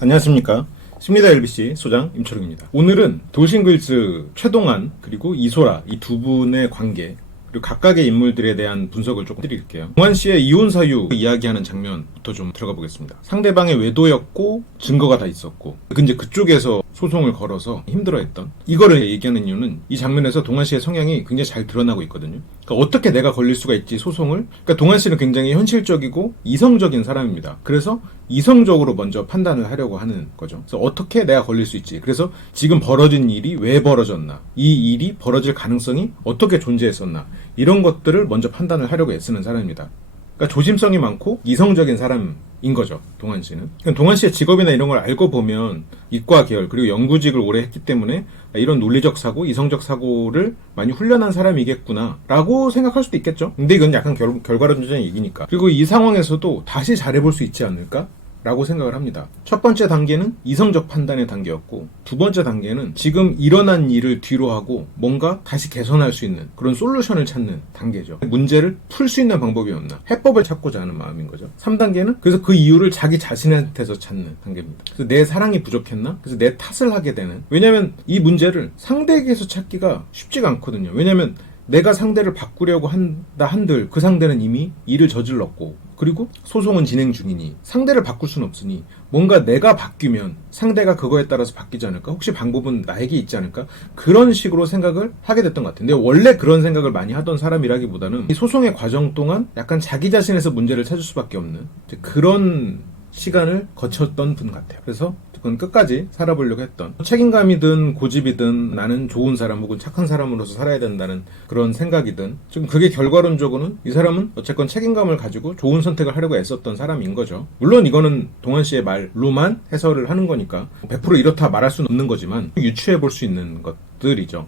안녕하십니까. 십니다 LBC 소장 임철웅입니다. 오늘은 돌싱글즈 최동환 그리고 이소라 이 두 분의 관계 그리고 각각의 인물들에 대한 분석을 조금 드릴게요. 동환 씨의 이혼 사유 이야기하는 장면부터 좀 들어가 보겠습니다. 상대방의 외도였고 증거가 다 있었고 근데 그쪽에서 소송을 걸어서 힘들어했던 이거를 얘기하는 이유는 이 장면에서 동환 씨의 성향이 굉장히 잘 드러나고 있거든요. 그러니까 어떻게 내가 걸릴 수가 있지 소송을? 그러니까 동환 씨는 굉장히 현실적이고 이성적인 사람입니다. 그래서 이성적으로 먼저 판단을 하려고 하는 거죠. 그래서 어떻게 내가 걸릴 수 있지? 그래서 지금 벌어진 일이 왜 벌어졌나? 이 일이 벌어질 가능성이 어떻게 존재했었나? 이런 것들을 먼저 판단을 하려고 애쓰는 사람입니다. 그러니까 조심성이 많고 이성적인 사람인 거죠. 동환 씨는. 그러니까 동환 씨의 직업이나 이런 걸 알고 보면 이과 계열 그리고 연구직을 오래 했기 때문에 이런 논리적 사고, 이성적 사고를 많이 훈련한 사람이겠구나 라고 생각할 수도 있겠죠. 근데 이건 약간 결과론적인 얘기니까. 그리고 이 상황에서도 다시 잘해볼 수 있지 않을까? 라고 생각을 합니다. 첫 번째 단계는 이성적 판단의 단계였고 두 번째 단계는 지금 일어난 일을 뒤로 하고 뭔가 다시 개선할 수 있는 그런 솔루션을 찾는 단계죠. 문제를 풀 수 있는 방법이 없나 해법을 찾고자 하는 마음인 거죠. 3단계는 그래서 그 이유를 자기 자신한테서 찾는 단계입니다. 그래서 내 사랑이 부족했나? 그래서 내 탓을 하게 되는. 왜냐하면 이 문제를 상대에게서 찾기가 쉽지가 않거든요. 왜냐하면 내가 상대를 바꾸려고 한다 한들 그 상대는 이미 일을 저질렀고 그리고 소송은 진행 중이니 상대를 바꿀 수는 없으니 뭔가 내가 바뀌면 상대가 그거에 따라서 바뀌지 않을까? 혹시 방법은 나에게 있지 않을까? 그런 식으로 생각을 하게 됐던 것 같아요. 근데 원래 그런 생각을 많이 하던 사람이라기보다는 이 소송의 과정 동안 약간 자기 자신에서 문제를 찾을 수밖에 없는 그런 시간을 거쳤던 분 같아요. 그래서 그건 끝까지 살아보려고 했던 책임감이든 고집이든 나는 좋은 사람 혹은 착한 사람으로서 살아야 된다는 그런 생각이든 지금 그게 결과론적으로는 이 사람은 어쨌건 책임감을 가지고 좋은 선택을 하려고 애썼던 사람인 거죠. 물론 이거는 동환 씨의 말로만 해설을 하는 거니까 100% 이렇다 말할 수는 없는 거지만 유추해 볼 수 있는 것들이죠.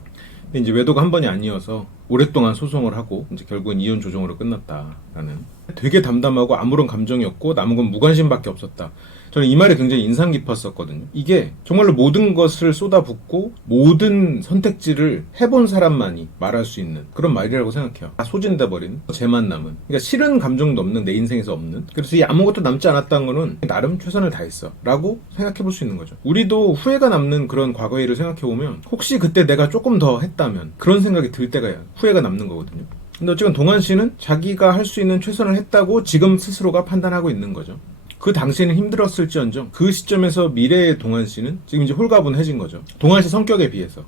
이제 외도가 한 번이 아니어서 오랫동안 소송을 하고 이제 결국은 이혼 조정으로 끝났다라는 되게 담담하고 아무런 감정이 없고 남은 건 무관심밖에 없었다. 저는 이 말이 굉장히 인상 깊었었거든요. 이게 정말로 모든 것을 쏟아붓고 모든 선택지를 해본 사람만이 말할 수 있는 그런 말이라고 생각해요. 다 소진돼 버린 쟤만 남은. 그러니까 싫은 감정도 없는 내 인생에서 없는. 그래서 이 아무것도 남지 않았다는 거는 나름 최선을 다했어 라고 생각해 볼 수 있는 거죠. 우리도 후회가 남는 그런 과거의 일을 생각해 보면 혹시 그때 내가 조금 더 했다면 그런 생각이 들 때가 후회가 남는 거거든요. 근데 어쨌든 동환 씨는 자기가 할 수 있는 최선을 했다고 지금 스스로가 판단하고 있는 거죠. 그 당시에는 힘들었을지언정 그 시점에서 미래의 동환 씨는 지금 이제 홀가분해진 거죠. 동환 씨 성격에 비해서.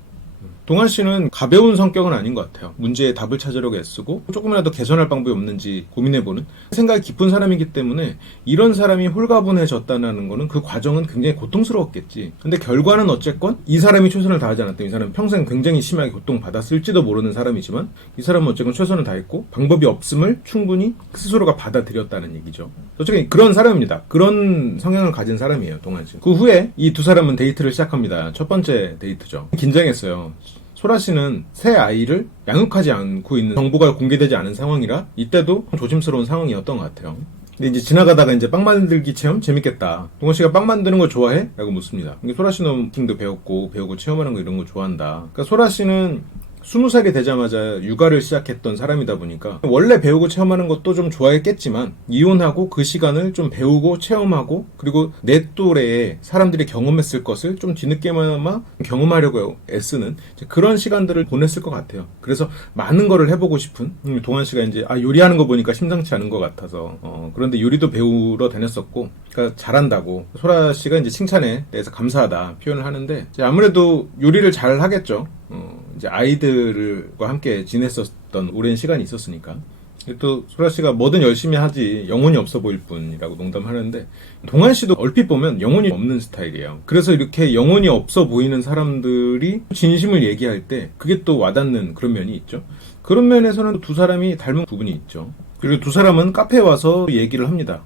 동환 씨는 가벼운 성격은 아닌 것 같아요. 문제에 답을 찾으려고 애쓰고 조금이라도 개선할 방법이 없는지 고민해보는 생각이 깊은 사람이기 때문에 이런 사람이 홀가분해졌다는 거는 그 과정은 굉장히 고통스러웠겠지. 근데 결과는 어쨌건 이 사람이 최선을 다하지 않았다면 이 사람은 평생 굉장히 심하게 고통받았을지도 모르는 사람이지만 이 사람은 어쨌건 최선을 다했고 방법이 없음을 충분히 스스로가 받아들였다는 얘기죠. 어쨌든 그런 사람입니다. 그런 성향을 가진 사람이에요. 동환 씨. 그 후에 이 두 사람은 데이트를 시작합니다. 첫 번째 데이트죠. 긴장했어요. 소라 씨는 새 아이를 양육하지 않고 있는 정보가 공개되지 않은 상황이라 이때도 조심스러운 상황이었던 것 같아요. 근데 이제 지나가다가 이제 빵 만들기 체험 재밌겠다. 동원 씨가 빵 만드는 거 좋아해? 라고 묻습니다. 소라 씨는 킹도 배우고 체험하는 거 이런 거 좋아한다. 그러니까 소라 씨는 20살이 되자마자 육아를 시작했던 사람이다 보니까 원래 배우고 체험하는 것도 좀 좋아했겠지만 이혼하고 그 시간을 좀 배우고 체험하고 그리고 내 또래에 사람들이 경험했을 것을 좀 뒤늦게나마 경험하려고 애쓰는 그런 시간들을 보냈을 것 같아요. 그래서 많은 거를 해보고 싶은 동환 씨가 이제 요리하는 거 보니까 심상치 않은 것 같아서 그런데 요리도 배우러 다녔었고 그러니까 잘한다고 소라 씨가 이제 칭찬에 대해서 감사하다 표현을 하는데 아무래도 요리를 잘 하겠죠. 이제 아이들과 함께 지냈었던 오랜 시간이 있었으니까. 또 소라 씨가 뭐든 열심히 하지 영혼이 없어 보일 뿐이라고 농담하는데 동환 씨도 얼핏 보면 영혼이 없는 스타일이에요. 그래서 이렇게 영혼이 없어 보이는 사람들이 진심을 얘기할 때 그게 또 와닿는 그런 면이 있죠. 그런 면에서는 두 사람이 닮은 부분이 있죠. 그리고 두 사람은 카페에 와서 얘기를 합니다.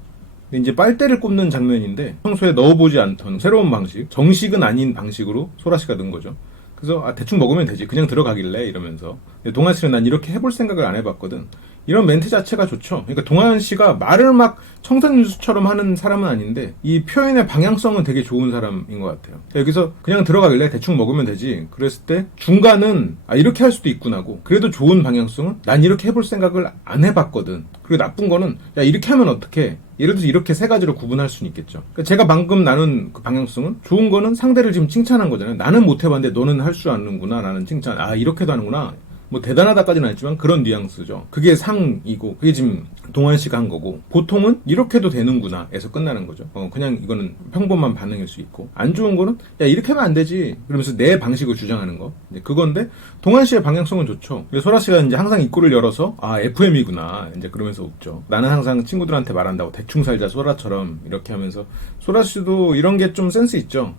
이제 빨대를 꼽는 장면인데 평소에 넣어보지 않던 새로운 방식, 정식은 아닌 방식으로 소라 씨가 넣은 거죠. 그래서 대충 먹으면 되지 그냥 들어가길래 이러면서 동환 씨는 난 이렇게 해볼 생각을 안 해봤거든. 이런 멘트 자체가 좋죠. 그러니까 동환 씨가 말을 막 청산유수처럼 하는 사람은 아닌데 이 표현의 방향성은 되게 좋은 사람인 것 같아요. 여기서 그냥 들어가길래 대충 먹으면 되지 그랬을 때 중간은 이렇게 할 수도 있구나고 그래도 좋은 방향성은 난 이렇게 해볼 생각을 안 해봤거든. 그리고 나쁜 거는 야 이렇게 하면 어떡해 예를 들어서 이렇게 세 가지로 구분할 수는 있겠죠. 그러니까 제가 방금 나눈 그 방향성은 좋은 거는 상대를 지금 칭찬한 거잖아요. 나는 못 해봤는데 너는 할 줄 아는구나 라는 칭찬. 아 이렇게도 하는구나. 뭐 대단하다까지는 아니지만 그런 뉘앙스죠. 그게 상이고 그게 지금 동환 씨가 한 거고 보통은 이렇게도 되는구나 에서 끝나는 거죠. 그냥 이거는 평범한 반응일 수 있고 안 좋은 거는 야 이렇게 하면 안 되지 그러면서 내 방식을 주장하는 거 이제 그건데 동환 씨의 방향성은 좋죠. 그래서 소라 씨가 이제 항상 입구를 열어서 아 FM이구나 이제 그러면서 웃죠. 나는 항상 친구들한테 말한다고 대충 살자 소라처럼 이렇게 하면서 소라 씨도 이런 게 좀 센스 있죠.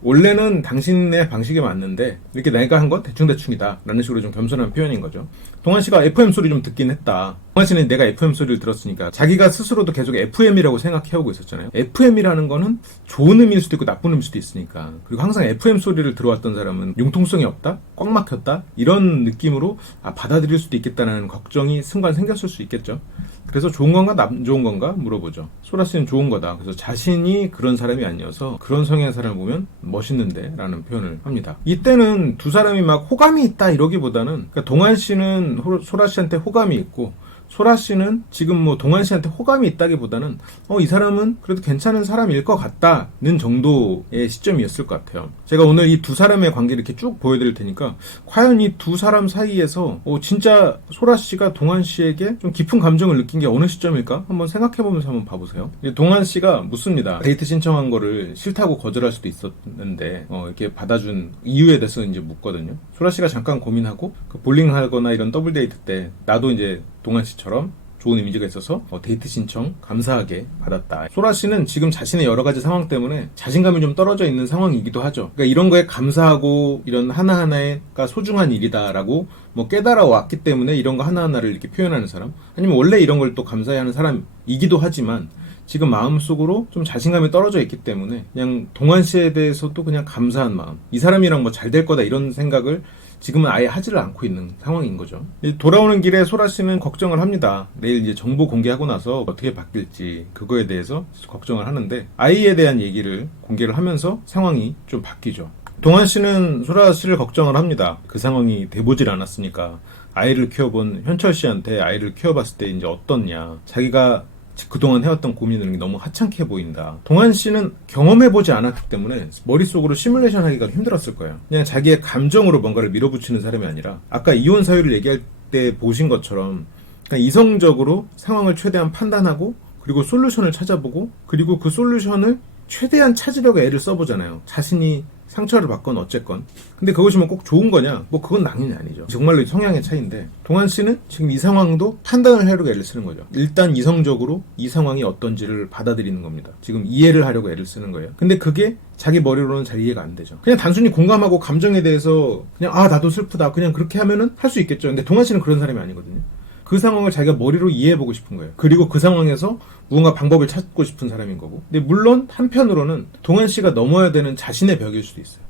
원래는 당신의 방식이 맞는데 이렇게 내가 한 건 대충대충이다 라는 식으로 좀 겸손한 표현인 거죠. 동환 씨가 FM 소리 좀 듣긴 했다. 동환 씨는 내가 FM 소리를 들었으니까 자기가 스스로도 계속 FM이라고 생각해오고 있었잖아요. FM이라는 거는 좋은 의미일 수도 있고 나쁜 의미일 수도 있으니까. 그리고 항상 FM 소리를 들어왔던 사람은 융통성이 없다? 꽉 막혔다? 이런 느낌으로 받아들일 수도 있겠다는 걱정이 순간 생겼을 수 있겠죠. 그래서 좋은 건가 안 좋은 건가 물어보죠. 소라 씨는 좋은 거다. 그래서 자신이 그런 사람이 아니어서 그런 성향의 사람을 보면 멋있는데 라는 표현을 합니다. 이때는 두 사람이 막 호감이 있다 이러기보다는 그러니까 동환 씨는 소라 씨한테 호감이 있고 소라 씨는 지금 뭐 동환 씨한테 호감이 있다기보다는 이 사람은 그래도 괜찮은 사람일 것 같다는 정도의 시점이었을 것 같아요. 제가 오늘 이 두 사람의 관계를 이렇게 쭉 보여드릴 테니까 과연 이 두 사람 사이에서 진짜 소라 씨가 동환 씨에게 좀 깊은 감정을 느낀 게 어느 시점일까? 한번 생각해보면서 한번 봐보세요. 동환 씨가 묻습니다. 데이트 신청한 거를 싫다고 거절할 수도 있었는데 이렇게 받아준 이유에 대해서 이제 묻거든요. 소라 씨가 잠깐 고민하고 그 볼링 하거나 이런 더블 데이트 때 나도 이제 동환 씨처럼 좋은 이미지가 있어서 데이트 신청 감사하게 받았다. 소라 씨는 지금 자신의 여러 가지 상황 때문에 자신감이 좀 떨어져 있는 상황이기도 하죠. 그러니까 이런 거에 감사하고 이런 하나하나가 소중한 일이다라고 뭐 깨달아 왔기 때문에 이런 거 하나하나를 이렇게 표현하는 사람, 아니면 원래 이런 걸 또 감사해하는 사람이기도 하지만 지금 마음속으로 좀 자신감이 떨어져 있기 때문에 그냥 동환 씨에 대해서도 그냥 감사한 마음, 이 사람이랑 뭐 잘 될 거다 이런 생각을 지금은 아예 하지를 않고 있는 상황인 거죠. 돌아오는 길에 소라 씨는 걱정을 합니다. 내일 이제 정보 공개하고 나서 어떻게 바뀔지 그거에 대해서 걱정을 하는데 아이에 대한 얘기를 공개를 하면서 상황이 좀 바뀌죠. 동환 씨는 소라 씨를 걱정을 합니다. 그 상황이 돼보질 않았으니까 아이를 키워본 현철 씨한테 아이를 키워봤을 때 이제 어떻냐, 자기가 그동안 해왔던 고민은 너무 하찮게 보인다. 동환 씨는 경험해보지 않았기 때문에 머릿속으로 시뮬레이션 하기가 힘들었을 거예요. 그냥 자기의 감정으로 뭔가를 밀어붙이는 사람이 아니라 아까 이혼 사유를 얘기할 때 보신 것처럼 그냥 이성적으로 상황을 최대한 판단하고 그리고 솔루션을 찾아보고 그리고 그 솔루션을 최대한 찾으려고 애를 써보잖아요. 자신이 상처를 받건 어쨌건. 근데 그것이 뭐 꼭 좋은 거냐? 뭐 그건 당연히 아니죠. 정말로 성향의 차이인데 동환 씨는 지금 이 상황도 판단을 하려고 애를 쓰는 거죠. 일단 이성적으로 이 상황이 어떤지를 받아들이는 겁니다. 지금 이해를 하려고 애를 쓰는 거예요. 근데 그게 자기 머리로는 잘 이해가 안 되죠. 그냥 단순히 공감하고 감정에 대해서 그냥 나도 슬프다 그냥 그렇게 하면은 할 수 있겠죠. 근데 동환 씨는 그런 사람이 아니거든요. 그 상황을 자기가 머리로 이해해보고 싶은 거예요. 그리고 그 상황에서 무언가 방법을 찾고 싶은 사람인 거고. 근데 물론 한편으로는 동환 씨가 넘어야 되는 자신의 벽일 수도 있어요.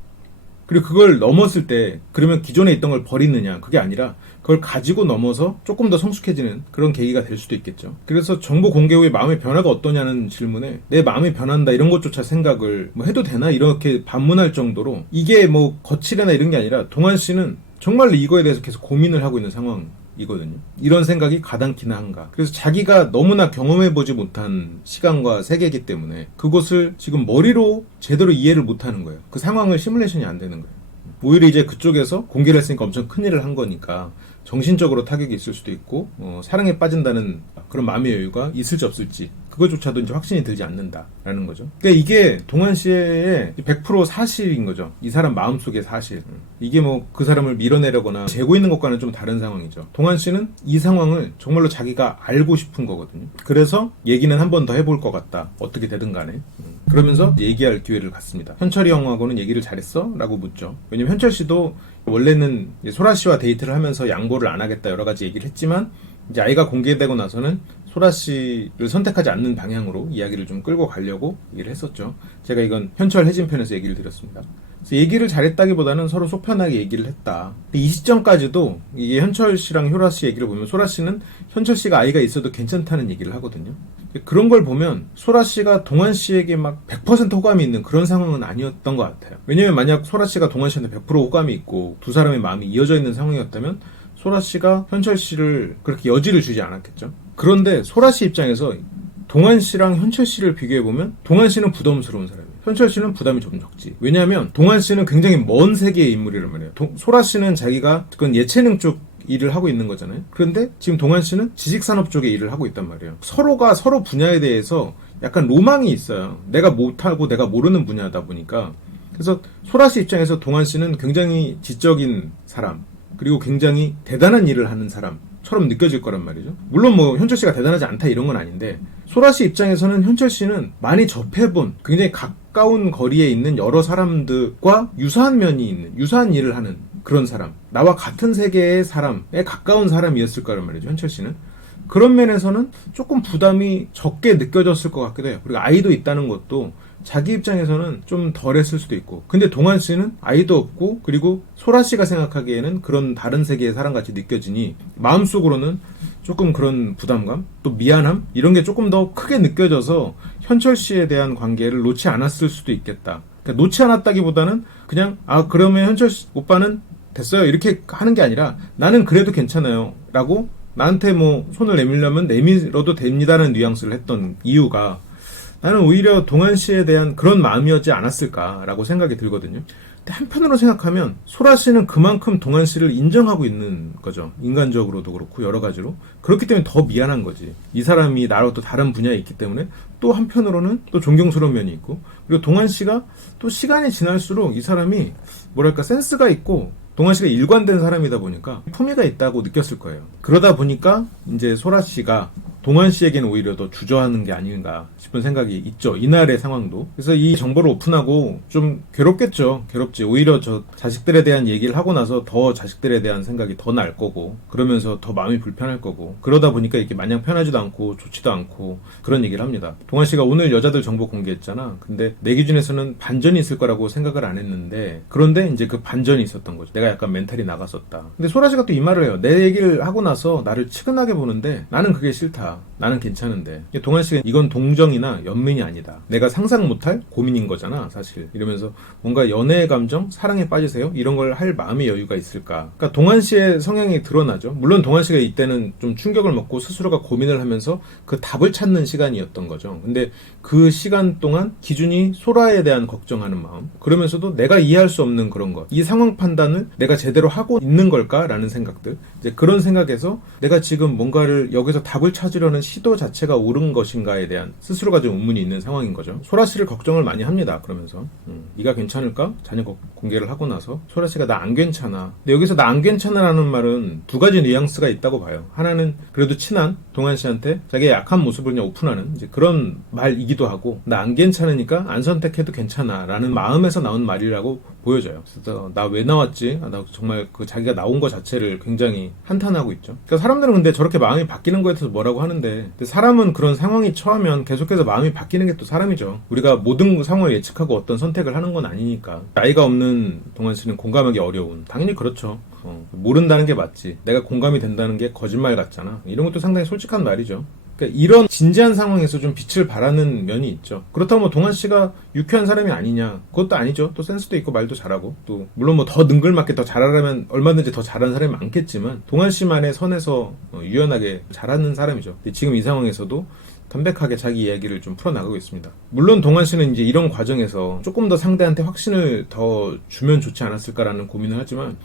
그리고 그걸 넘었을 때 그러면 기존에 있던 걸 버리느냐, 그게 아니라 그걸 가지고 넘어서 조금 더 성숙해지는 그런 계기가 될 수도 있겠죠. 그래서 정보 공개 후에 마음의 변화가 어떠냐는 질문에 내 마음이 변한다 이런 것조차 생각을 뭐 해도 되나 이렇게 반문할 정도로 이게 뭐 거칠거나 이런 게 아니라 동환 씨는 정말로 이거에 대해서 계속 고민을 하고 있는 상황이거든요. 이런 생각이 가당키나 한가. 그래서 자기가 너무나 경험해보지 못한 시간과 세계이기 때문에 그것을 지금 머리로 제대로 이해를 못하는 거예요. 그 상황을 시뮬레이션이 안 되는 거예요. 오히려 이제 그쪽에서 공개를 했으니까 엄청 큰일을 한 거니까 정신적으로 타격이 있을 수도 있고 사랑에 빠진다는 그런 마음의 여유가 있을지 없을지 그것조차도 이제 확신이 들지 않는다라는 거죠. 그러니까 이게 동환 씨의 100% 사실인 거죠. 이 사람 마음속의 사실. 이게 뭐 그 사람을 밀어내려거나 재고 있는 것과는 좀 다른 상황이죠. 동환 씨는 이 상황을 정말로 자기가 알고 싶은 거거든요. 그래서 얘기는 한 번 더 해볼 것 같다. 어떻게 되든 간에. 그러면서 얘기할 기회를 갖습니다. 현철이 형하고는 얘기를 잘했어? 라고 묻죠. 왜냐면 현철 씨도 원래는 소라 씨와 데이트를 하면서 양보를 안 하겠다 여러 가지 얘기를 했지만 이제 아이가 공개되고 나서는 소라 씨를 선택하지 않는 방향으로 이야기를 좀 끌고 가려고 얘기를 했었죠. 제가 이건 현철 해진 편에서 얘기를 드렸습니다. 그래서 얘기를 잘했다기보다는 서로 속 편하게 얘기를 했다. 이 시점까지도 이게 현철 씨랑 효라 씨 얘기를 보면 소라 씨는 현철 씨가 아이가 있어도 괜찮다는 얘기를 하거든요. 그런 걸 보면 소라 씨가 동환 씨에게 막 100% 호감이 있는 그런 상황은 아니었던 것 같아요. 왜냐면 만약 소라 씨가 동환 씨한테 100% 호감이 있고 두 사람의 마음이 이어져 있는 상황이었다면 소라 씨가 현철 씨를 그렇게 여지를 주지 않았겠죠. 그런데 소라 씨 입장에서 동환 씨랑 현철 씨를 비교해보면 동환 씨는 부담스러운 사람이에요. 현철 씨는 부담이 좀 적지. 왜냐하면 동환 씨는 굉장히 먼 세계의 인물이란 말이에요. 소라 씨는 자기가 그건 예체능 쪽 일을 하고 있는 거잖아요. 그런데 지금 동환 씨는 지식산업 쪽에 일을 하고 있단 말이에요. 서로가 서로 분야에 대해서 약간 로망이 있어요. 내가 못하고 내가 모르는 분야다 보니까. 그래서 소라 씨 입장에서 동환 씨는 굉장히 지적인 사람, 그리고 굉장히 대단한 일을 하는 사람처럼 느껴질 거란 말이죠. 물론 뭐 현철 씨가 대단하지 않다 이런 건 아닌데, 소라 씨 입장에서는 현철 씨는 많이 접해본 굉장히 가까운 거리에 있는 여러 사람들과 유사한 면이 있는, 유사한 일을 하는 그런 사람, 나와 같은 세계의 사람에 가까운 사람이었을 거란 말이죠. 현철 씨는 그런 면에서는 조금 부담이 적게 느껴졌을 것 같기도 해요. 그리고 아이도 있다는 것도 자기 입장에서는 좀 덜했을 수도 있고. 근데 동환 씨는 아이도 없고, 그리고 소라 씨가 생각하기에는 그런 다른 세계의 사람같이 느껴지니 마음속으로는 조금 그런 부담감, 또 미안함, 이런 게 조금 더 크게 느껴져서 현철 씨에 대한 관계를 놓지 않았을 수도 있겠다. 그러니까 놓지 않았다기보다는 그냥 그러면 현철 오빠는 됐어요 이렇게 하는 게 아니라, 나는 그래도 괜찮아요 라고 나한테 뭐 손을 내밀려면 내밀어도 됩니다라는 뉘앙스를 했던 이유가, 나는 오히려 동환 씨에 대한 그런 마음이었지 않았을까라고 생각이 들거든요. 근데 한편으로 생각하면 소라 씨는 그만큼 동환 씨를 인정하고 있는 거죠. 인간적으로도 그렇고 여러 가지로. 그렇기 때문에 더 미안한 거지. 이 사람이 나로 또 다른 분야에 있기 때문에 또 한편으로는 또 존경스러운 면이 있고, 그리고 동환 씨가 또 시간이 지날수록 이 사람이 뭐랄까 센스가 있고, 동환 씨가 일관된 사람이다 보니까 품위가 있다고 느꼈을 거예요. 그러다 보니까 이제 소라 씨가 동환 씨에게는 오히려 더 주저하는 게 아닌가 싶은 생각이 있죠. 이날의 상황도. 그래서 이 정보를 오픈하고 좀 괴롭겠죠. 괴롭지. 오히려 저 자식들에 대한 얘기를 하고 나서 더 자식들에 대한 생각이 더 날 거고, 그러면서 더 마음이 불편할 거고, 그러다 보니까 이렇게 마냥 편하지도 않고 좋지도 않고 그런 얘기를 합니다. 동환 씨가 오늘 여자들 정보 공개했잖아. 근데 내 기준에서는 반전이 있을 거라고 생각을 안 했는데, 그런데 이제 그 반전이 있었던 거죠. 내가 약간 멘탈이 나갔었다. 근데 소라 씨가 또 이 말을 해요. 내 얘기를 하고 나서 나를 측은하게 보는데 나는 그게 싫다. 나는 괜찮은데. 동환 씨가 이건 동정이나 연민이 아니다. 내가 상상 못할 고민인 거잖아, 사실. 이러면서 뭔가 연애의 감정, 사랑에 빠지세요? 이런 걸 할 마음의 여유가 있을까? 그러니까 동환 씨의 성향이 드러나죠. 물론 동환 씨가 이때는 좀 충격을 먹고 스스로가 고민을 하면서 그 답을 찾는 시간이었던 거죠. 근데 그 시간 동안 기준이 소라에 대한 걱정하는 마음, 그러면서도 내가 이해할 수 없는 그런 것, 이 상황 판단을 내가 제대로 하고 있는 걸까라는 생각들, 이제 그런 생각에서 내가 지금 뭔가를 여기서 답을 찾으려는 시도 자체가 옳은 것인가에 대한 스스로가 좀 의문이 있는 상황인 거죠. 소라 씨를 걱정을 많이 합니다. 그러면서 네가 괜찮을까? 자녀 공개를 하고 나서 소라 씨가 나 안 괜찮아. 근데 여기서 나 안 괜찮아라는 말은 두 가지 뉘앙스가 있다고 봐요. 하나는 그래도 친한 동환 씨한테 자기의 약한 모습을 그냥 오픈하는 이제 그런 말이기도 하고, 나 안 괜찮으니까 안 선택해도 괜찮아라는 마음에서 나온 말이라고 보여져요. 그래서 나 왜 나왔지? 나 정말 그 자기가 나온 것 자체를 굉장히 한탄하고 있죠. 그러니까 사람들은 근데 저렇게 마음이 바뀌는 거에 대해서 뭐라고 하는데, 사람은 그런 상황이 처하면 계속해서 마음이 바뀌는 게 또 사람이죠. 우리가 모든 상황을 예측하고 어떤 선택을 하는 건 아니니까. 나이가 없는 동환 씨는 공감하기 어려운, 당연히 그렇죠. 모른다는 게 맞지. 내가 공감이 된다는 게 거짓말 같잖아. 이런 것도 상당히 솔직한 말이죠. 그러니까 이런 진지한 상황에서 좀 빛을 발하는 면이 있죠. 그렇다면 뭐 동환 씨가 유쾌한 사람이 아니냐? 그것도 아니죠. 또 센스도 있고 말도 잘하고, 또 물론 뭐 더 능글맞게 더 잘하려면 얼마든지 더 잘하는 사람이 많겠지만 동환 씨만의 선에서 유연하게 잘하는 사람이죠. 근데 지금 이 상황에서도 담백하게 자기 이야기를 좀 풀어나가고 있습니다. 물론 동환 씨는 이제 이런 과정에서 조금 더 상대한테 확신을 더 주면 좋지 않았을까라는 고민을 하지만,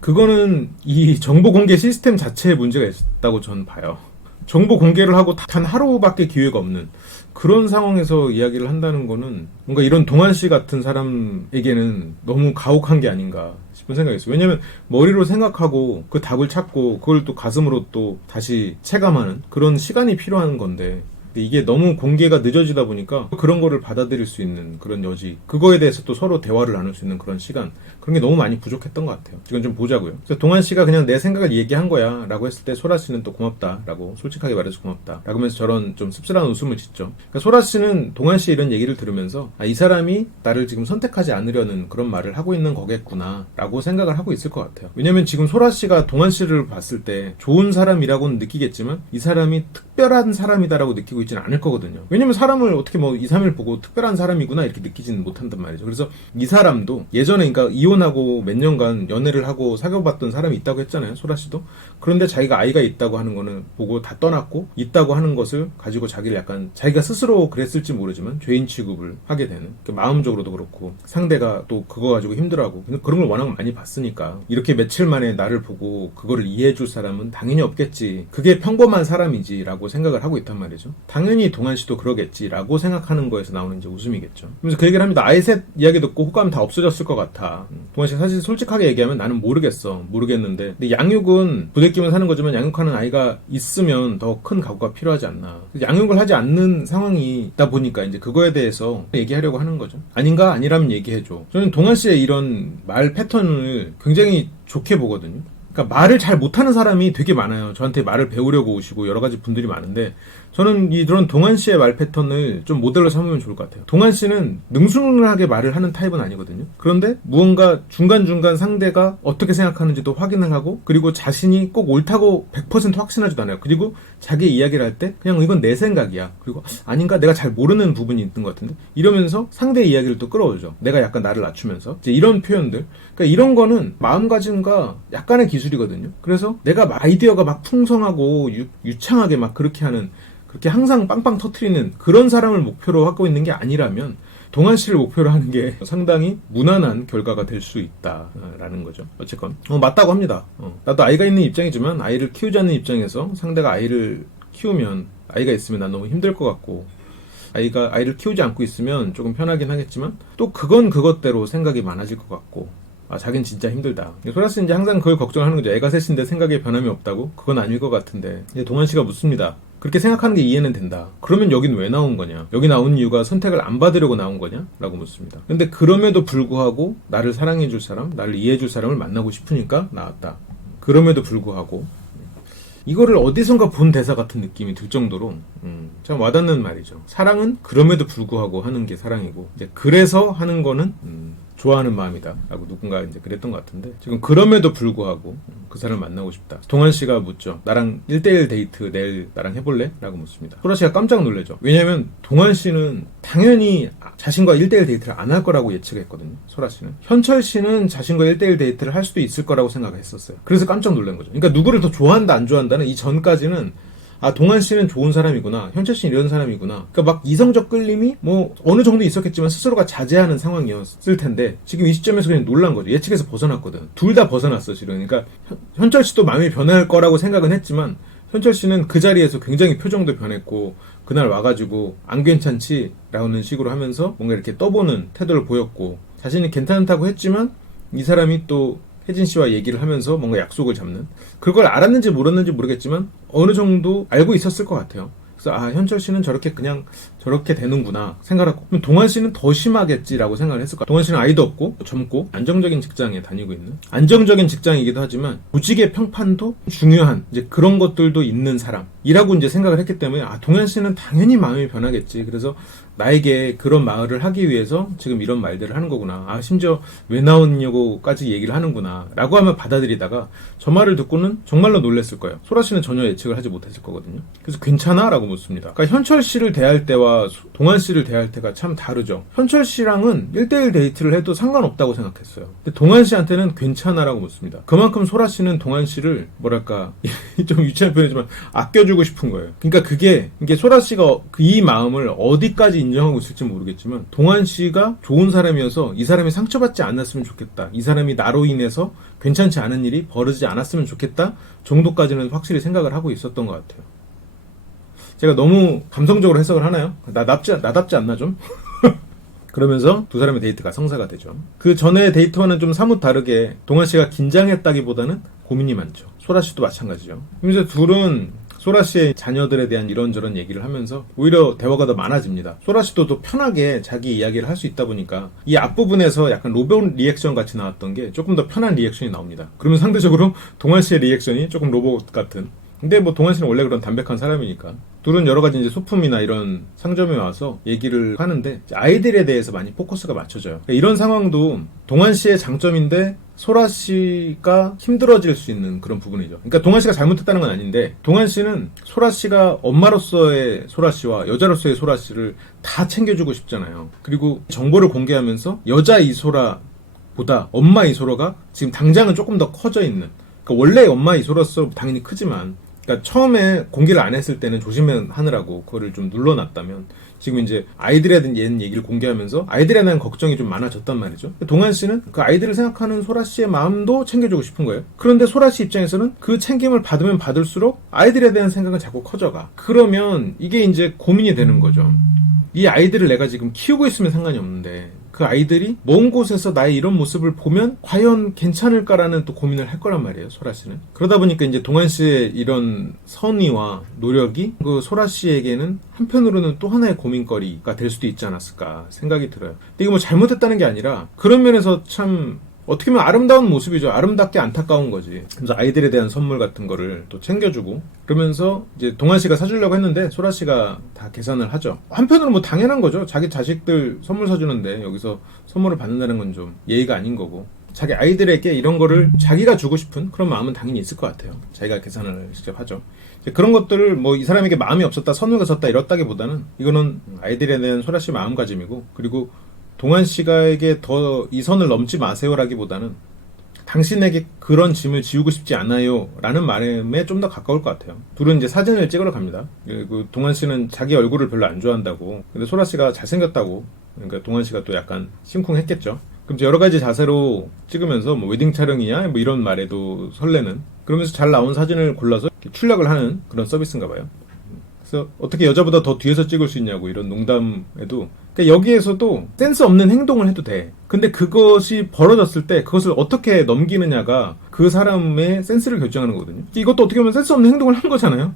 그거는 이 정보 공개 시스템 자체에 문제가 있다고 저는 봐요. 정보 공개를 하고 단 하루밖에 기회가 없는 그런 상황에서 이야기를 한다는 거는 뭔가 이런 동환 씨 같은 사람에게는 너무 가혹한 게 아닌가 싶은 생각이 있어요. 왜냐면 머리로 생각하고 그 답을 찾고 그걸 또 가슴으로 또 다시 체감하는 그런 시간이 필요한 건데, 이게 너무 공개가 늦어지다 보니까 그런 거를 받아들일 수 있는 그런 여지, 그거에 대해서 또 서로 대화를 나눌 수 있는 그런 시간, 그런 게 너무 많이 부족했던 것 같아요. 이건 좀 보자고요. 그래서 동환 씨가 그냥 내 생각을 얘기한 거야 라고 했을 때 소라 씨는 또 고맙다 라고 솔직하게 말해서 고맙다 라고 하면서 저런 좀 씁쓸한 웃음을 짓죠. 그러니까 소라 씨는 동환 씨 이런 얘기를 들으면서 이 사람이 나를 지금 선택하지 않으려는 그런 말을 하고 있는 거겠구나 라고 생각을 하고 있을 것 같아요. 왜냐면 지금 소라 씨가 동환 씨를 봤을 때 좋은 사람이라고는 느끼겠지만 이 사람이 특별한 사람이다라고 느끼고 있지는 않을 거거든요. 왜냐면 사람을 어떻게 뭐 2, 3일 보고 특별한 사람이구나 이렇게 느끼지는 못한단 말이죠. 그래서 이 사람도 예전에 그러니까 이혼하고 몇 년간 연애를 하고 사귀어봤던 사람이 있다고 했잖아요. 소라 씨도. 그런데 자기가 아이가 있다고 하는 거는 보고 다 떠났고 있다고 하는 것을 가지고 자기를 약간 자기가 스스로 그랬을지 모르지만 죄인 취급을 하게 되는 마음적으로도 그렇고 상대가 또 그거 가지고 힘들어하고 그런 걸 워낙 많이 봤으니까 이렇게 며칠 만에 나를 보고 그거를 이해해줄 사람은 당연히 없겠지. 그게 평범한 사람이지라고 생각을 하고 있단 말이죠. 당연히 동한 씨도 그러겠지라고 생각하는 거에서 나오는 이제 웃음이겠죠. 그래서 그 얘기를 합니다. 아이셋 이야기 듣고 호감 다 없어졌을 것 같아. 동한 씨가 사실 솔직하게 얘기하면 나는 모르겠는데 근데 양육은 부대끼면 사는 거지만 양육하는 아이가 있으면 더 큰 각오가 필요하지 않나. 양육을 하지 않는 상황이 있다 보니까 이제 그거에 대해서 얘기하려고 하는 거죠. 아닌가? 아니라면 얘기해줘. 저는 동한 씨의 이런 말 패턴을 굉장히 좋게 보거든요. 그러니까 말을 잘 못하는 사람이 되게 많아요. 저한테 말을 배우려고 오시고 여러 가지 분들이 많은데 저는 이런 동한 씨의 말 패턴을 좀 모델로 삼으면 좋을 것 같아요. 동한 씨는 능수능란하게 말을 하는 타입은 아니거든요. 그런데 무언가 중간중간 상대가 어떻게 생각하는지도 확인을 하고 그리고 자신이 꼭 옳다고 100% 확신하지도 않아요. 그리고 자기 이야기를 할 때 그냥 이건 내 생각이야. 그리고 아닌가? 내가 잘 모르는 부분이 있는 것 같은데 이러면서 상대의 이야기를 또 끌어오죠. 내가 약간 나를 낮추면서 이제 이런 표현들 그러니까 이런 거는 마음가짐과 약간의 기술이거든요. 그래서 내가 아이디어가 막 풍성하고 유창하게 막 그렇게 하는 그렇게 항상 빵빵 터트리는 그런 사람을 목표로 하고 있는 게 아니라면 동한 씨를 목표로 하는 게 상당히 무난한 결과가 될 수 있다라는 거죠. 어쨌건 맞다고 합니다. 나도 아이가 있는 입장이지만 아이를 키우지 않는 입장에서 상대가 아이를 키우면 아이가 있으면 난 너무 힘들 것 같고 아이를 키우지 않고 있으면 조금 편하긴 하겠지만 또 그건 그것대로 생각이 많아질 것 같고 자긴 진짜 힘들다. 소라 씨는 이제 항상 그걸 걱정하는 거죠. 애가 셋인데 생각에 변함이 없다고? 그건 아닐 것 같은데. 이제 동한 씨가 묻습니다. 그렇게 생각하는 게 이해는 된다. 그러면 여긴 왜 나온 거냐? 여기 나온 이유가 선택을 안 받으려고 나온 거냐? 라고 묻습니다. 근데 그럼에도 불구하고 나를 사랑해줄 사람, 나를 이해해줄 사람을 만나고 싶으니까 나왔다. 그럼에도 불구하고 이거를 어디선가 본 대사 같은 느낌이 들 정도로 참 와닿는 말이죠. 사랑은 그럼에도 불구하고 하는 게 사랑이고 이제 그래서 하는 거는 좋아하는 마음이다 라고 누군가 이제 그랬던 것 같은데 지금 그럼에도 불구하고 그 사람을 만나고 싶다. 동한 씨가 묻죠. 나랑 1대1 데이트 내일 나랑 해볼래? 라고 묻습니다. 소라 씨가 깜짝 놀라죠. 왜냐면 동한 씨는 당연히 자신과 1대1 데이트를 안 할 거라고 예측했거든요. 소라 씨는. 현철 씨는 자신과 1대1 데이트를 할 수도 있을 거라고 생각했었어요. 그래서 깜짝 놀란 거죠. 그러니까 누구를 더 좋아한다 안 좋아한다는 이 전까지는 동한 씨는 좋은 사람이구나. 현철 씨는 이런 사람이구나. 그러니까 막 이성적 끌림이 뭐 어느 정도 있었겠지만 스스로가 자제하는 상황이었을 텐데 지금 이 시점에서 그냥 놀란 거죠. 예측에서 벗어났거든. 둘 다 벗어났어, 실은. 그러니까 현철 씨도 마음이 변할 거라고 생각은 했지만 현철 씨는 그 자리에서 굉장히 표정도 변했고 그날 와가지고 안 괜찮지? 라는 식으로 하면서 뭔가 이렇게 떠보는 태도를 보였고 자신이 괜찮다고 했지만 이 사람이 또 혜진 씨와 얘기를 하면서 뭔가 약속을 잡는 그걸 알았는지 몰랐는지 모르겠지만 어느 정도 알고 있었을 것 같아요. 그래서 현철 씨는 저렇게 되는구나 생각하고 그럼 동한 씨는 더 심하겠지라고 생각을 했을 거예요. 동한 씨는 아이도 없고 젊고 안정적인 직장에 다니고 있는 안정적인 직장이기도 하지만 조직의 평판도 중요한 이제 그런 것들도 있는 사람이라고 이제 생각을 했기 때문에 동한 씨는 당연히 마음이 변하겠지. 그래서 나에게 그런 말을 하기 위해서 지금 이런 말들을 하는 거구나. 심지어 왜 나왔냐고까지 얘기를 하는구나. 라고 하면 받아들이다가 저 말을 듣고는 정말로 놀랐을 거예요. 소라 씨는 전혀 예측을 하지 못했을 거거든요. 그래서 괜찮아? 라고 묻습니다. 그러니까 현철 씨를 대할 때와 동한 씨를 대할 때가 참 다르죠. 현철 씨랑은 1대1 데이트를 해도 상관없다고 생각했어요. 근데 동한 씨한테는 괜찮아? 라고 묻습니다. 그만큼 소라 씨는 동한 씨를 뭐랄까 좀 유치한 표현이지만 아껴주고 싶은 거예요. 그러니까 그게 소라 씨가 이 마음을 어디까지 인정하고 있을지 모르겠지만 동한 씨가 좋은 사람이어서 이 사람이 상처받지 않았으면 좋겠다. 이 사람이 나로 인해서 괜찮지 않은 일이 벌어지지 않았으면 좋겠다 정도까지는 확실히 생각을 하고 있었던 것 같아요. 제가 너무 감성적으로 해석을 하나요? 나답지 않나 좀? 그러면서 두 사람의 데이트가 성사가 되죠. 그 전에 데이트와는 좀 사뭇 다르게 동한 씨가 긴장했다기보다는 고민이 많죠. 소라 씨도 마찬가지죠. 그래서 둘은 소라 씨의 자녀들에 대한 이런저런 얘기를 하면서 오히려 대화가 더 많아집니다. 소라 씨도 또 편하게 자기 이야기를 할 수 있다 보니까 이 앞부분에서 약간 로봇 리액션 같이 나왔던 게 조금 더 편한 리액션이 나옵니다. 그러면 상대적으로 동한 씨의 리액션이 조금 로봇 같은. 근데 뭐 동한 씨는 원래 그런 담백한 사람이니까 둘은 여러 가지 이제 소품이나 이런 상점에 와서 얘기를 하는데 아이들에 대해서 많이 포커스가 맞춰져요. 이런 상황도 동한 씨의 장점인데 소라 씨가 힘들어질 수 있는 그런 부분이죠. 그러니까 동환 씨가 잘못했다는 건 아닌데 동환 씨는 소라 씨가 엄마로서의 소라 씨와 여자로서의 소라 씨를 다 챙겨주고 싶잖아요. 그리고 정보를 공개하면서 여자 이소라보다 엄마 이소라가 지금 당장은 조금 더 커져 있는, 그러니까 원래 엄마 이소라서 당연히 크지만, 그러니까 처음에 공개를 안 했을 때는 조심하느라고 그거를 좀 눌러놨다면 지금 이제 아이들에 대한 얘기를 공개하면서 아이들에 대한 걱정이 좀 많아졌단 말이죠. 동환 씨는 그 아이들을 생각하는 소라 씨의 마음도 챙겨주고 싶은 거예요. 그런데 소라 씨 입장에서는 그 챙김을 받으면 받을수록 아이들에 대한 생각은 자꾸 커져가. 그러면 이게 이제 고민이 되는 거죠. 이 아이들을 내가 지금 키우고 있으면 상관이 없는데 그 아이들이 먼 곳에서 나의 이런 모습을 보면 과연 괜찮을까라는 또 고민을 할 거란 말이에요, 소라 씨는. 그러다 보니까 이제 동환 씨의 이런 선의와 노력이 그 소라 씨에게는 한편으로는 또 하나의 고민거리가 될 수도 있지 않았을까 생각이 들어요. 근데 이거 뭐 잘못했다는 게 아니라 그런 면에서 참 어떻게 보면 아름다운 모습이죠. 아름답게 안타까운 거지. 그래서 아이들에 대한 선물 같은 거를 또 챙겨주고 그러면서 이제 동환 씨가 사주려고 했는데 소라 씨가 다 계산을 하죠. 한편으로 뭐 당연한 거죠. 자기 자식들 선물 사주는데 여기서 선물을 받는다는 건 좀 예의가 아닌 거고, 자기 아이들에게 이런 거를 자기가 주고 싶은 그런 마음은 당연히 있을 것 같아요. 자기가 계산을 직접 하죠. 그런 것들을 뭐 이 사람에게 마음이 없었다, 선우가 졌다 이렇다기보다는 이거는 아이들에 대한 소라 씨 마음가짐이고, 그리고 동환 씨가에게 더 이 선을 넘지 마세요라기보다는 당신에게 그런 짐을 지우고 싶지 않아요 라는 말에 좀 더 가까울 것 같아요. 둘은 이제 사진을 찍으러 갑니다. 그리고 동환 씨는 자기 얼굴을 별로 안 좋아한다고, 근데 소라 씨가 잘생겼다고, 그러니까 동환 씨가 또 약간 심쿵했겠죠. 그럼 여러 가지 자세로 찍으면서 뭐 웨딩 촬영이냐 뭐 이런 말에도 설레는, 그러면서 잘 나온 사진을 골라서 출력을 하는 그런 서비스인가 봐요. 그래서 어떻게 여자보다 더 뒤에서 찍을 수 있냐고 이런 농담에도, 그러니까 여기에서도 센스 없는 행동을 해도 돼. 근데 그것이 벌어졌을 때 그것을 어떻게 넘기느냐가 그 사람의 센스를 결정하는 거거든요. 이것도 어떻게 보면 센스 없는 행동을 한 거잖아요.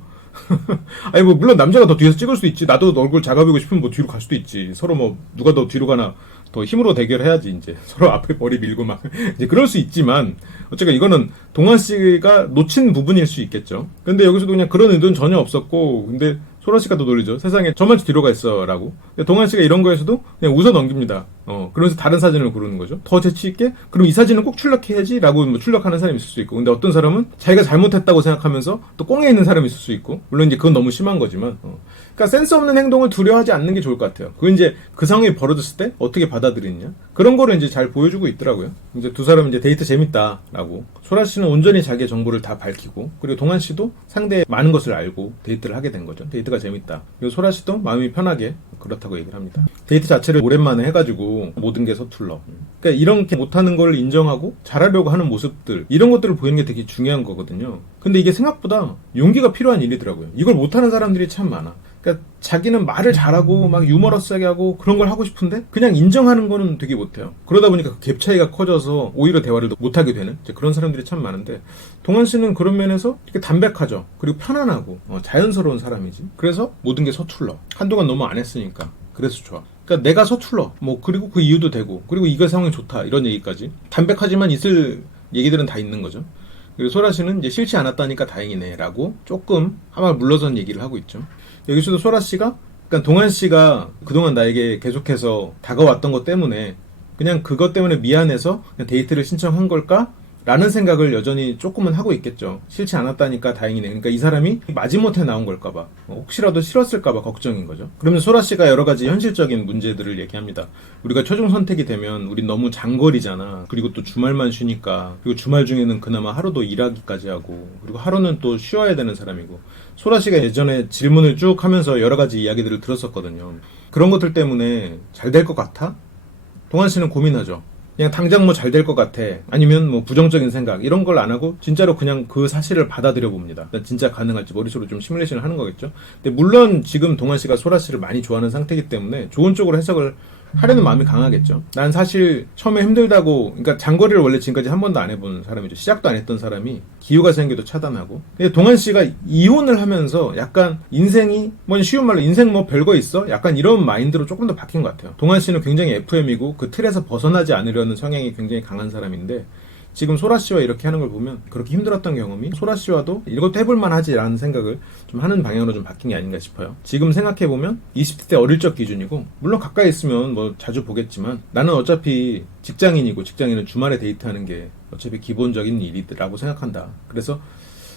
아니 뭐 물론 남자가 더 뒤에서 찍을 수 있지. 나도 얼굴 작아 보이고 싶으면 뭐 뒤로 갈 수도 있지. 서로 뭐 누가 더 뒤로 가나 더 힘으로 대결해야지 이제 서로 앞에 머리 밀고 막 이제 그럴 수 있지만, 어쨌든 이거는 동환 씨가 놓친 부분일 수 있겠죠. 근데 여기서도 그냥 그런 의도는 전혀 없었고, 근데 소라 씨가 더 놀리죠. 세상에 저만 뒤로 가 있어 라고. 동환 씨가 이런 거에서도 그냥 웃어 넘깁니다. 그러면서 다른 사진을 고르는 거죠. 더 재치 있게 그럼 이 사진은 꼭 출력해야지 라고 뭐 출력하는 사람이 있을 수 있고, 근데 어떤 사람은 자기가 잘못했다고 생각하면서 또 꽁에 있는 사람이 있을 수 있고, 물론 이제 그건 너무 심한 거지만 그러니까 센스 없는 행동을 두려워하지 않는 게 좋을 것 같아요. 그건 이제 그 상황이 벌어졌을 때 어떻게 받아들이느냐, 그런 거를 이제 잘 보여주고 있더라고요. 이제 두 사람은 이제 데이트 재밌다라고, 소라 씨는 온전히 자기의 정보를 다 밝히고, 그리고 동환 씨도 상대의 많은 것을 알고 데이트를 하게 된 거죠. 데이트가 재밌다. 그리고 소라 씨도 마음이 편하게 그렇다고 얘기를 합니다. 데이트 자체를 오랜만에 해가지고 모든 게 서툴러. 그러니까 이렇게 못하는 걸 인정하고 잘하려고 하는 모습들, 이런 것들을 보이는 게 되게 중요한 거거든요. 근데 이게 생각보다 용기가 필요한 일이더라고요. 이걸 못하는 사람들이 참 많아. 그러니까 자기는 말을 잘하고 막 유머러스하게 하고 그런 걸 하고 싶은데 그냥 인정하는 거는 되게 못해요. 그러다 보니까 그 갭 차이가 커져서 오히려 대화를 못하게 되는 그런 사람들이 참 많은데, 동환 씨는 그런 면에서 되게 담백하죠. 그리고 편안하고 자연스러운 사람이지. 그래서 모든 게 서툴러. 한동안 너무 안 했으니까 그래서 좋아. 그러니까 내가 서툴러 뭐, 그리고 그 이유도 되고, 그리고 이거 상황이 좋다 이런 얘기까지 담백하지만 있을 얘기들은 다 있는 거죠. 그리고 소라 씨는 이제 싫지 않았다니까 다행이네 라고 조금 한발 물러선 얘기를 하고 있죠. 여기서도 소라 씨가, 그러니까 동환 씨가 그동안 나에게 계속해서 다가왔던 것 때문에 그냥 그것 때문에 미안해서 그냥 데이트를 신청한 걸까? 라는 생각을 여전히 조금은 하고 있겠죠. 싫지 않았다니까 다행이네. 그러니까 이 사람이 마지못해 나온 걸까봐, 혹시라도 싫었을까봐 걱정인 거죠. 그러면 소라 씨가 여러 가지 현실적인 문제들을 얘기합니다. 우리가 최종 선택이 되면 우린 너무 장거리잖아. 그리고 또 주말만 쉬니까, 그리고 주말 중에는 그나마 하루도 일하기까지 하고, 그리고 하루는 또 쉬어야 되는 사람이고. 소라 씨가 예전에 질문을 쭉 하면서 여러 가지 이야기들을 들었었거든요. 그런 것들 때문에 잘 될 것 같아? 동환 씨는 고민하죠. 그냥 당장 뭐 잘 될 것 같아, 아니면 뭐 부정적인 생각, 이런 걸 안 하고 진짜로 그냥 그 사실을 받아들여 봅니다. 진짜 가능할지 머릿속으로 좀 시뮬레이션을 하는 거겠죠. 근데 물론 지금 동환 씨가 소라 씨를 많이 좋아하는 상태이기 때문에 좋은 쪽으로 해석을 하려는 마음이 강하겠죠. 난 사실 처음에 힘들다고, 그러니까 장거리를 원래 지금까지 한 번도 안 해본 사람이죠. 시작도 안 했던 사람이 기후가 생겨도 차단하고. 근데 동환 씨가 이혼을 하면서 약간 인생이, 뭐 쉬운 말로 인생 뭐 별거 있어? 약간 이런 마인드로 조금 더 바뀐 것 같아요. 동환 씨는 굉장히 FM이고 그 틀에서 벗어나지 않으려는 성향이 굉장히 강한 사람인데, 지금 소라 씨와 이렇게 하는 걸 보면 그렇게 힘들었던 경험이 소라 씨와도 이것도 해볼만 하지라는 생각을 좀 하는 방향으로 좀 바뀐 게 아닌가 싶어요. 지금 생각해보면 20대 때 어릴 적 기준이고, 물론 가까이 있으면 뭐 자주 보겠지만 나는 어차피 직장인이고, 직장인은 주말에 데이트하는 게 어차피 기본적인 일이라고 생각한다. 그래서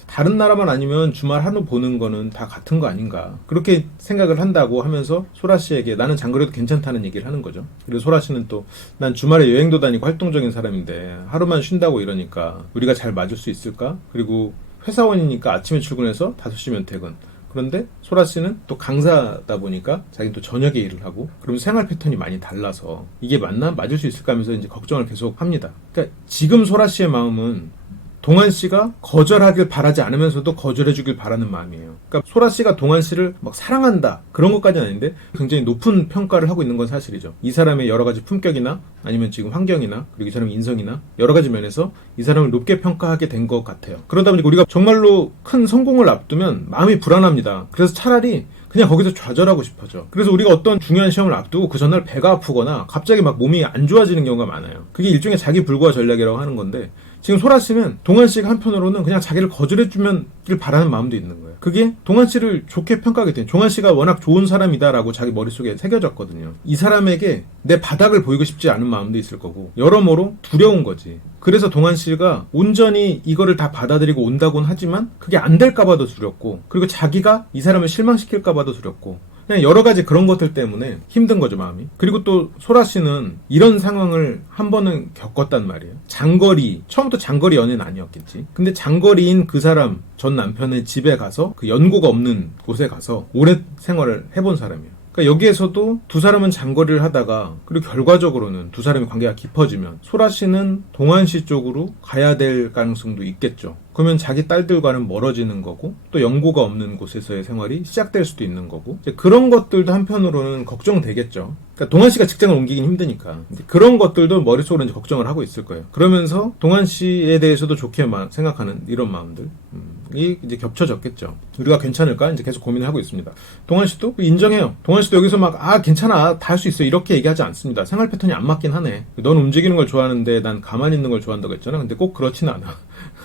다른 나라만 아니면 주말 하루 보는 거는 다 같은 거 아닌가, 그렇게 생각을 한다고 하면서 소라 씨에게 나는 장거리도 괜찮다는 얘기를 하는 거죠. 그리고 소라 씨는 또 난 주말에 여행도 다니고 활동적인 사람인데 하루만 쉰다고 이러니까 우리가 잘 맞을 수 있을까? 그리고 회사원이니까 아침에 출근해서 5시면 퇴근. 그런데 소라 씨는 또 강사다 보니까 자기는 또 저녁에 일을 하고, 그러면서 생활 패턴이 많이 달라서 이게 맞나? 맞을 수 있을까 하면서 이제 걱정을 계속 합니다. 그러니까 지금 소라 씨의 마음은 동환 씨가 거절하길 바라지 않으면서도 거절해주길 바라는 마음이에요. 그러니까 소라 씨가 동환 씨를 막 사랑한다 그런 것까지는 아닌데 굉장히 높은 평가를 하고 있는 건 사실이죠. 이 사람의 여러 가지 품격이나 아니면 지금 환경이나 그리고 이 사람의 인성이나 여러 가지 면에서 이 사람을 높게 평가하게 된 것 같아요. 그러다 보니까 우리가 정말로 큰 성공을 앞두면 마음이 불안합니다. 그래서 차라리 그냥 거기서 좌절하고 싶어져. 그래서 우리가 어떤 중요한 시험을 앞두고 그 전날 배가 아프거나 갑자기 막 몸이 안 좋아지는 경우가 많아요. 그게 일종의 자기 불구화 전략이라고 하는 건데, 지금 소라 씨는 동환 씨가 한편으로는 그냥 자기를 거절해주면 길 바라는 마음도 있는 거예요. 그게 동환 씨를 좋게 평가하게 된, 동환 씨가 워낙 좋은 사람이다라고 자기 머릿속에 새겨졌거든요. 이 사람에게 내 바닥을 보이고 싶지 않은 마음도 있을 거고, 여러모로 두려운 거지. 그래서 동환 씨가 온전히 이거를 다 받아들이고 온다고는 하지만 그게 안 될까봐도 두렵고, 그리고 자기가 이 사람을 실망시킬까봐도 두렵고, 그냥 여러 가지 그런 것들 때문에 힘든 거죠, 마음이. 그리고 또 소라 씨는 이런 상황을 한 번은 겪었단 말이에요. 장거리, 처음부터 장거리 연애는 아니었겠지. 근데 장거리인 그 사람, 전 남편의 집에 가서 그 연고가 없는 곳에 가서 오래 생활을 해본 사람이에요. 그러니까 여기에서도 두 사람은 장거리를 하다가, 그리고 결과적으로는 두 사람의 관계가 깊어지면 소라 씨는 동환 씨 쪽으로 가야 될 가능성도 있겠죠. 그러면 자기 딸들과는 멀어지는 거고, 또 연고가 없는 곳에서의 생활이 시작될 수도 있는 거고, 이제 그런 것들도 한편으로는 걱정되겠죠. 그러니까 동환 씨가 직장을 옮기긴 힘드니까 그런 것들도 머릿속으로 이제 걱정을 하고 있을 거예요. 그러면서 동환 씨에 대해서도 좋게 생각하는 이런 마음들 이 이제 겹쳐졌겠죠. 우리가 괜찮을까? 이제 계속 고민을 하고 있습니다. 동환 씨도 인정해요. 동환 씨도 여기서 막 괜찮아, 다 할 수 있어 이렇게 얘기하지 않습니다. 생활 패턴이 안 맞긴 하네. 넌 움직이는 걸 좋아하는데 난 가만히 있는 걸 좋아한다고 했잖아. 근데 꼭 그렇진 않아.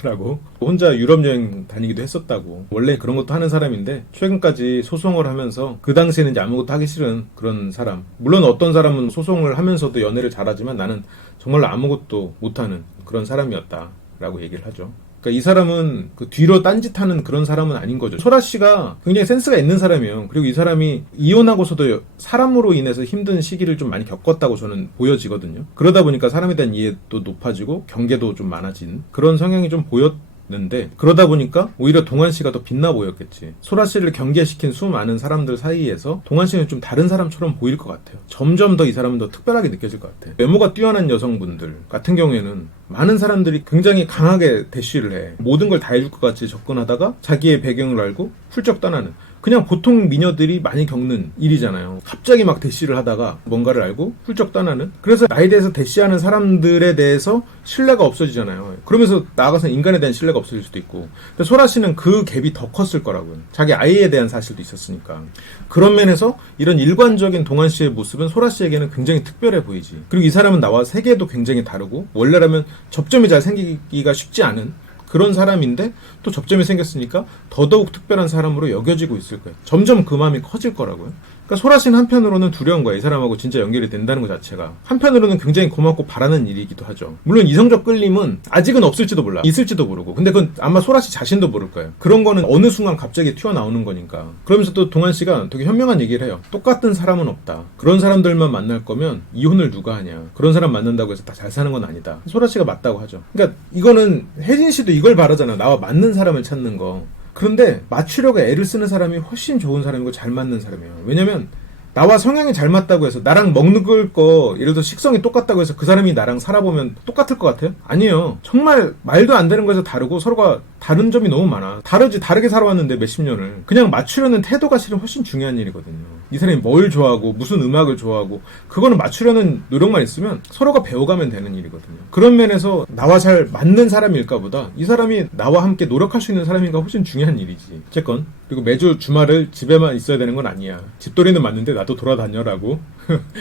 라고. 혼자 유럽 여행 다니기도 했었다고. 원래 그런 것도 하는 사람인데 최근까지 소송을 하면서 그 당시에는 이제 아무것도 하기 싫은 그런 사람. 물론 어떤 사람은 소송을 하면서도 연애를 잘하지만 나는 정말로 아무것도 못하는 그런 사람이었다 라고 얘기를 하죠. 그러니까 이 사람은 그 뒤로 딴짓하는 그런 사람은 아닌 거죠. 소라 씨가 굉장히 센스가 있는 사람이에요. 그리고 이 사람이 이혼하고서도 사람으로 인해서 힘든 시기를 좀 많이 겪었다고 저는 보여지거든요. 그러다 보니까 사람에 대한 이해도 높아지고 경계도 좀 많아진 그런 성향이 좀 보였는데, 그러다 보니까 오히려 동환 씨가 더 빛나 보였겠지. 소라 씨를 경계시킨 수많은 사람들 사이에서 동환 씨는 좀 다른 사람처럼 보일 것 같아요. 점점 더 이 사람은 더 특별하게 느껴질 것 같아요. 외모가 뛰어난 여성분들 같은 경우에는 많은 사람들이 굉장히 강하게 대쉬를 해. 모든 걸 다 해줄 것 같이 접근하다가 자기의 배경을 알고 훌쩍 떠나는, 그냥 보통 미녀들이 많이 겪는 일이잖아요. 갑자기 막 대쉬를 하다가 뭔가를 알고 훌쩍 떠나는. 그래서 나에 대해서 대쉬하는 사람들에 대해서 신뢰가 없어지잖아요. 그러면서 나아가서 인간에 대한 신뢰가 없어질 수도 있고. 근데 소라 씨는 그 갭이 더 컸을 거라고요. 자기 아이에 대한 사실도 있었으니까. 그런 면에서 이런 일관적인 동환 씨의 모습은 소라 씨에게는 굉장히 특별해 보이지. 그리고 이 사람은 나와 세계도 굉장히 다르고, 원래라면 접점이 잘 생기기가 쉽지 않은 그런 사람인데 또 접점이 생겼으니까 더더욱 특별한 사람으로 여겨지고 있을 거예요. 점점 그 마음이 커질 거라고요. 그러니까 소라 씨는 한편으로는 두려운 거야. 이 사람하고 진짜 연결이 된다는 것 자체가. 한편으로는 굉장히 고맙고 바라는 일이기도 하죠. 물론 이성적 끌림은 아직은 없을지도 몰라. 있을지도 모르고. 근데 그건 아마 소라 씨 자신도 모를 거예요. 그런 거는 어느 순간 갑자기 튀어나오는 거니까. 그러면서 또 동환 씨가 되게 현명한 얘기를 해요. 똑같은 사람은 없다. 그런 사람들만 만날 거면 이혼을 누가 하냐. 그런 사람 만난다고 해서 다 잘 사는 건 아니다. 소라 씨가 맞다고 하죠. 그러니까 이거는 혜진 씨도 이걸 바라잖아. 나와 맞는 사람을 찾는 거. 그런데 맞추려고 애를 쓰는 사람이 훨씬 좋은 사람이고 잘 맞는 사람이에요. 왜냐면 나와 성향이 잘 맞다고 해서 나랑 먹을 거 예를 들어 식성이 똑같다고 해서 그 사람이 나랑 살아보면 똑같을 것 같아요? 아니에요. 정말 말도 안 되는 거에서 다르고 서로가 다른 점이 너무 많아. 다르게 살아왔는데 몇십 년을. 그냥 맞추려는 태도가 실은 훨씬 중요한 일이거든요. 이 사람이 뭘 좋아하고 무슨 음악을 좋아하고 그거는 맞추려는 노력만 있으면 서로가 배워가면 되는 일이거든요. 그런 면에서 나와 잘 맞는 사람일까 보다 이 사람이 나와 함께 노력할 수 있는 사람인가 훨씬 중요한 일이지. 어쨌건 그리고 매주 주말을 집에만 있어야 되는 건 아니야. 집돌이는 맞는데 나도 돌아다녀라고.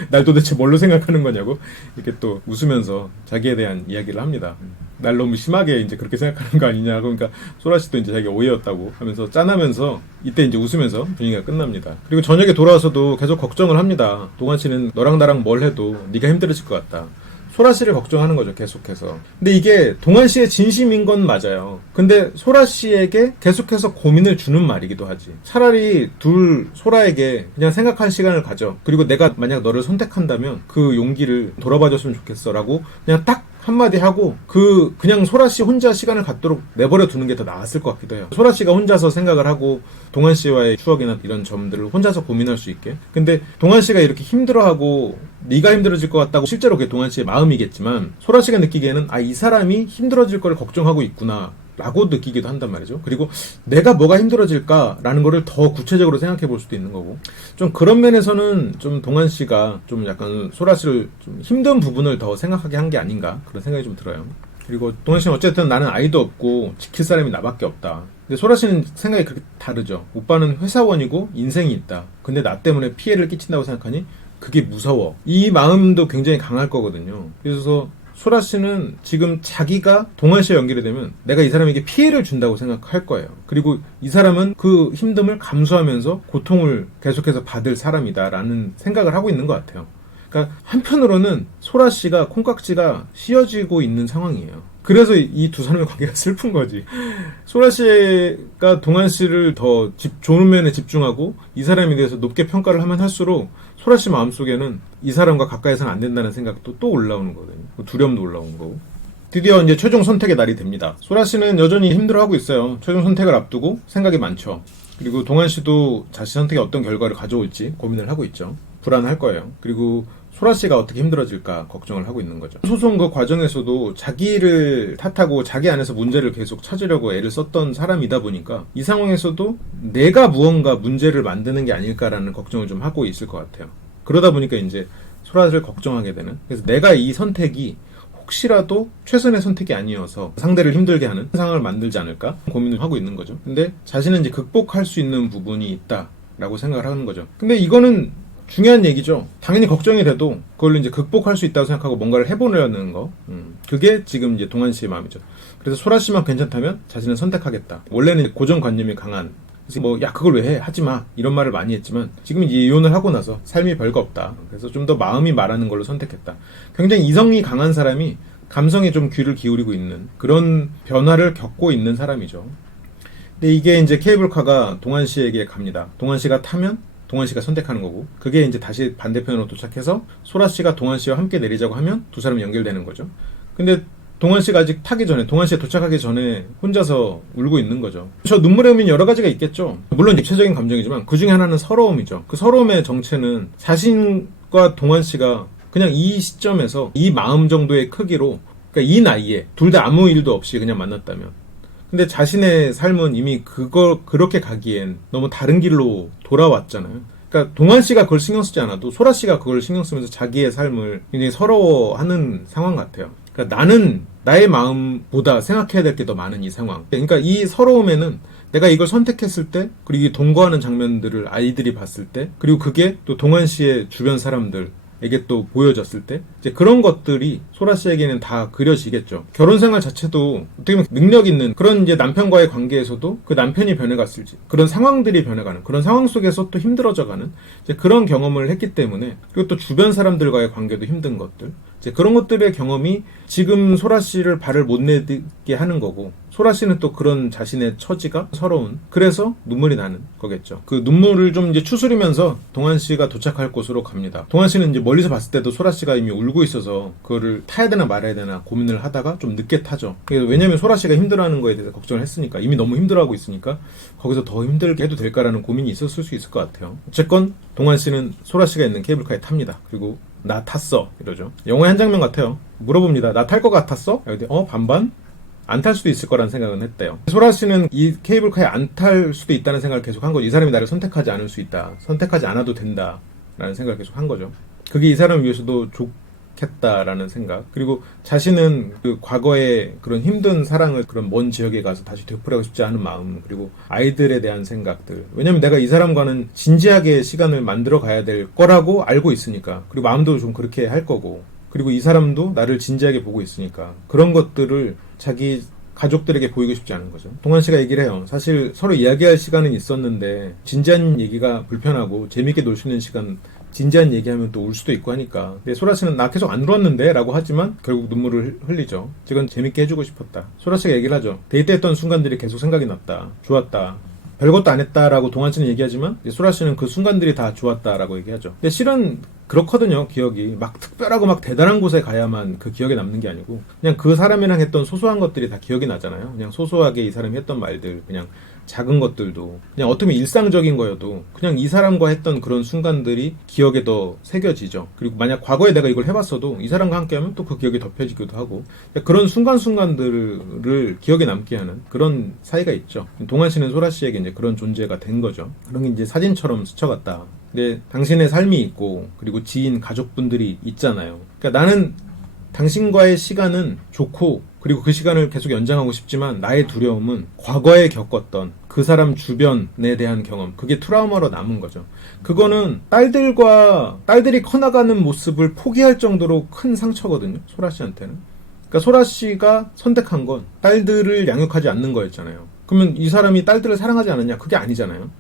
날 도대체 뭘로 생각하는 거냐고 이렇게 또 웃으면서 자기에 대한 이야기를 합니다. 날 너무 심하게 이제 그렇게 생각하는 거 아니냐. 그러니까 소라 씨도 이제 자기가 오해였다고 하면서 짠하면서 이때 이제 웃으면서 분위기가 끝납니다. 그리고 저녁에 돌아와서도 계속 걱정을 합니다. 동환 씨는 너랑 나랑 뭘 해도 네가 힘들어질 것 같다. 소라 씨를 걱정하는 거죠, 계속해서. 근데 이게 동환 씨의 진심인 건 맞아요. 근데 소라 씨에게 계속해서 고민을 주는 말이기도 하지. 차라리 소라에게 그냥 생각할 시간을 가져. 그리고 내가 만약 너를 선택한다면 그 용기를 돌아봐줬으면 좋겠어. 라고 그냥 딱 한마디 하고 그냥 소라 씨 혼자 시간을 갖도록 내버려 두는 게 더 나았을 것 같기도 해요. 소라 씨가 혼자서 생각을 하고 동환 씨와의 추억이나 이런 점들을 혼자서 고민할 수 있게. 근데 동환 씨가 이렇게 힘들어하고 네가 힘들어질 것 같다고 실제로 그게 동환 씨의 마음이겠지만 소라 씨가 느끼기에는 이 사람이 힘들어질 걸 걱정하고 있구나. 라고 느끼기도 한단 말이죠. 그리고 내가 뭐가 힘들어질까라는 거를 더 구체적으로 생각해 볼 수도 있는 거고. 좀 그런 면에서는 좀 동환 씨가 좀 약간 소라 씨를 좀 힘든 부분을 더 생각하게 한 게 아닌가 그런 생각이 좀 들어요. 그리고 동환 씨는 어쨌든 나는 아이도 없고 지킬 사람이 나밖에 없다. 근데 소라 씨는 생각이 그렇게 다르죠. 오빠는 회사원이고 인생이 있다. 근데 나 때문에 피해를 끼친다고 생각하니 그게 무서워. 이 마음도 굉장히 강할 거거든요. 그래서 소라 씨는 지금 자기가 동환 씨와 연결이 되면 내가 이 사람에게 피해를 준다고 생각할 거예요. 그리고 이 사람은 그 힘듦을 감수하면서 고통을 계속해서 받을 사람이다라는 생각을 하고 있는 것 같아요. 그러니까 한편으로는 소라 씨가 콩깍지가 씌어지고 있는 상황이에요. 그래서 이 두 사람의 관계가 슬픈 거지. 소라 씨가 동환 씨를 더 좋은 면에 집중하고 이 사람에 대해서 높게 평가를 하면 할수록 소라 씨 마음속에는 이 사람과 가까이서는 안 된다는 생각도 또 올라오는 거거든요. 두려움도 올라오는 거고. 드디어 이제 최종 선택의 날이 됩니다. 소라 씨는 여전히 힘들어하고 있어요. 최종 선택을 앞두고 생각이 많죠. 그리고 동환 씨도 자신 선택에 어떤 결과를 가져올지 고민을 하고 있죠. 불안할 거예요. 그리고 소라 씨가 어떻게 힘들어질까 걱정을 하고 있는 거죠. 소송 그 과정에서도 자기를 탓하고 자기 안에서 문제를 계속 찾으려고 애를 썼던 사람이다 보니까 이 상황에서도 내가 무언가 문제를 만드는 게 아닐까라는 걱정을 좀 하고 있을 것 같아요. 그러다 보니까 이제 소라를 걱정하게 되는. 그래서 내가 이 선택이 혹시라도 최선의 선택이 아니어서 상대를 힘들게 하는 상황을 만들지 않을까 고민을 하고 있는 거죠. 근데 자신은 이제 극복할 수 있는 부분이 있다라고 생각을 하는 거죠. 근데 이거는 중요한 얘기죠. 당연히 걱정이 돼도 그걸 이제 극복할 수 있다고 생각하고 뭔가를 해보려는 거. 그게 지금 이제 동환 씨의 마음이죠. 그래서 소라 씨만 괜찮다면 자신은 선택하겠다. 원래는 고정관념이 강한. 그래서 그걸 왜 해? 하지 마. 이런 말을 많이 했지만 지금 이제 이혼을 하고 나서 삶이 별거 없다. 그래서 좀 더 마음이 말하는 걸로 선택했다. 굉장히 이성이 강한 사람이 감성에 좀 귀를 기울이고 있는 그런 변화를 겪고 있는 사람이죠. 근데 이게 이제 케이블카가 동환 씨에게 갑니다. 동환 씨가 타면 동환 씨가 선택하는 거고, 그게 이제 다시 반대편으로 도착해서 소라 씨가 동환 씨와 함께 내리자고 하면 두 사람이 연결되는 거죠. 근데 동환 씨가 아직 타기 전에, 동환 씨가 도착하기 전에 혼자서 울고 있는 거죠. 저 눈물의 의미는 여러 가지가 있겠죠. 물론 입체적인 감정이지만 그 중에 하나는 서러움이죠. 그 서러움의 정체는 자신과 동환 씨가 그냥 이 시점에서 이 마음 정도의 크기로, 그러니까 이 나이에 둘 다 아무 일도 없이 그냥 만났다면, 근데 자신의 삶은 이미 그렇게 가기엔 너무 다른 길로 돌아왔잖아요. 그러니까 동환 씨가 그걸 신경 쓰지 않아도 소라 씨가 그걸 신경 쓰면서 자기의 삶을 굉장히 서러워하는 상황 같아요. 그러니까 나는 나의 마음보다 생각해야 될 게 더 많은 이 상황. 그러니까 이 서러움에는 내가 이걸 선택했을 때, 그리고 이 동거하는 장면들을 아이들이 봤을 때, 그리고 그게 또 동환 씨의 주변 사람들 에게 또 보여졌을 때, 이제 그런 것들이 소라 씨에게는 다 그려지겠죠. 결혼 생활 자체도 어떻게 보면 능력 있는 그런 이제 남편과의 관계에서도 그 남편이 변해갔을지, 그런 상황들이 변해가는, 그런 상황 속에서 또 힘들어져가는 이제 그런 경험을 했기 때문에, 그리고 또 주변 사람들과의 관계도 힘든 것들, 이제 그런 것들의 경험이 지금 소라 씨를 발을 못 내딛게 하는 거고, 소라 씨는 또 그런 자신의 처지가 서러운, 그래서 눈물이 나는 거겠죠. 그 눈물을 좀 이제 추스리면서 동환 씨가 도착할 곳으로 갑니다. 동환 씨는 이제 멀리서 봤을 때도 소라 씨가 이미 울고 있어서 그거를 타야 되나 말아야 되나 고민을 하다가 좀 늦게 타죠. 왜냐면 소라 씨가 힘들어하는 거에 대해서 걱정을 했으니까, 이미 너무 힘들어하고 있으니까 거기서 더 힘들게 해도 될까라는 고민이 있었을 수 있을 것 같아요. 어쨌건 동환 씨는 소라 씨가 있는 케이블카에 탑니다. 그리고 나 탔어 이러죠. 영화의 한 장면 같아요. 물어봅니다. 나 탈 것 같았어? 반반? 안 탈 수도 있을 거라는 생각은 했대요. 소라 씨는 이 케이블카에 안 탈 수도 있다는 생각을 계속 한 거죠. 이 사람이 나를 선택하지 않을 수 있다. 선택하지 않아도 된다. 라는 생각을 계속 한 거죠. 그게 이 사람을 위해서도 좋겠다라는 생각. 그리고 자신은 그 과거의 그런 힘든 사랑을 그런 먼 지역에 가서 다시 되풀이하고 싶지 않은 마음, 그리고 아이들에 대한 생각들. 왜냐면 내가 이 사람과는 진지하게 시간을 만들어 가야 될 거라고 알고 있으니까. 그리고 마음도 좀 그렇게 할 거고. 그리고 이 사람도 나를 진지하게 보고 있으니까. 그런 것들을 자기 가족들에게 보이고 싶지 않은 거죠. 동환 씨가 얘기를 해요. 사실 서로 이야기할 시간은 있었는데 진지한 얘기가 불편하고 재밌게 놀 수 있는 시간, 진지한 얘기하면 또 울 수도 있고 하니까. 근데 소라 씨는 나 계속 안 울었는데 라고 하지만 결국 눈물을 흘리죠. 지금 재밌게 해주고 싶었다. 소라 씨가 얘기를 하죠. 데이트했던 순간들이 계속 생각이 났다. 좋았다. 별것도 안 했다라고 동환 씨는 얘기하지만 소라 씨는 그 순간들이 다 좋았다라고 얘기하죠. 근데 실은 그렇거든요. 기억이 막 특별하고 막 대단한 곳에 가야만 그 기억에 남는 게 아니고 그냥 그 사람이랑 했던 소소한 것들이 다 기억이 나잖아요. 그냥 소소하게 이 사람이 했던 말들, 그냥 작은 것들도 그냥 어떻게 보면 일상적인 거여도 그냥 이 사람과 했던 그런 순간들이 기억에 더 새겨지죠. 그리고 만약 과거에 내가 이걸 해봤어도 이 사람과 함께하면 또 그 기억이 덮여지기도 하고 그런 순간순간들을 기억에 남게 하는 그런 사이가 있죠. 동환 씨는 소라 씨에게 이제 그런 존재가 된 거죠. 그런 게 이제 사진처럼 스쳐갔다. 근데 당신의 삶이 있고 그리고 지인 가족분들이 있잖아요. 그러니까 나는 당신과의 시간은 좋고 그리고 그 시간을 계속 연장하고 싶지만 나의 두려움은 과거에 겪었던 그 사람 주변에 대한 경험, 그게 트라우마로 남은 거죠. 그거는 딸들이 커나가는 모습을 포기할 정도로 큰 상처거든요. 소라 씨한테는. 그러니까 소라 씨가 선택한 건 딸들을 양육하지 않는 거였잖아요. 그러면 이 사람이 딸들을 사랑하지 않았냐? 그게 아니잖아요.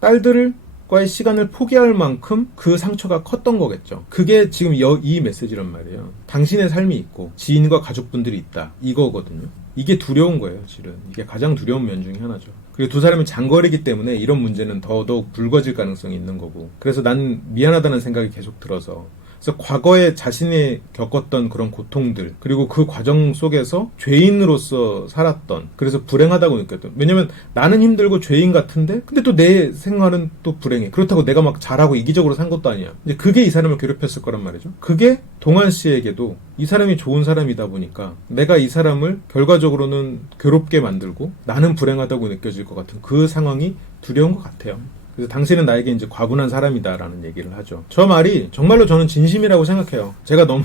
과의 시간을 포기할 만큼 그 상처가 컸던 거겠죠. 그게 지금 이 메시지란 말이에요. 당신의 삶이 있고 지인과 가족분들이 있다. 이거거든요. 이게 두려운 거예요, 실은. 이게 가장 두려운 면 중에 하나죠. 그리고 두 사람이 장거리기 때문에 이런 문제는 더더욱 불거질 가능성이 있는 거고. 그래서 난 미안하다는 생각이 계속 들어서. 그래서 과거에 자신이 겪었던 그런 고통들, 그리고 그 과정 속에서 죄인으로서 살았던, 그래서 불행하다고 느꼈던. 왜냐면 나는 힘들고 죄인 같은데, 근데 또 내 생활은 또 불행해. 그렇다고 내가 막 잘하고 이기적으로 산 것도 아니야. 이제 그게 이 사람을 괴롭혔을 거란 말이죠. 그게 동환 씨에게도 이 사람이 좋은 사람이다 보니까 내가 이 사람을 결과적으로는 괴롭게 만들고 나는 불행하다고 느껴질 것 같은 그 상황이 두려운 것 같아요. 그래서 당신은 나에게 이제 과분한 사람이다라는 얘기를 하죠. 저 말이 정말로 저는 진심이라고 생각해요. 제가 너무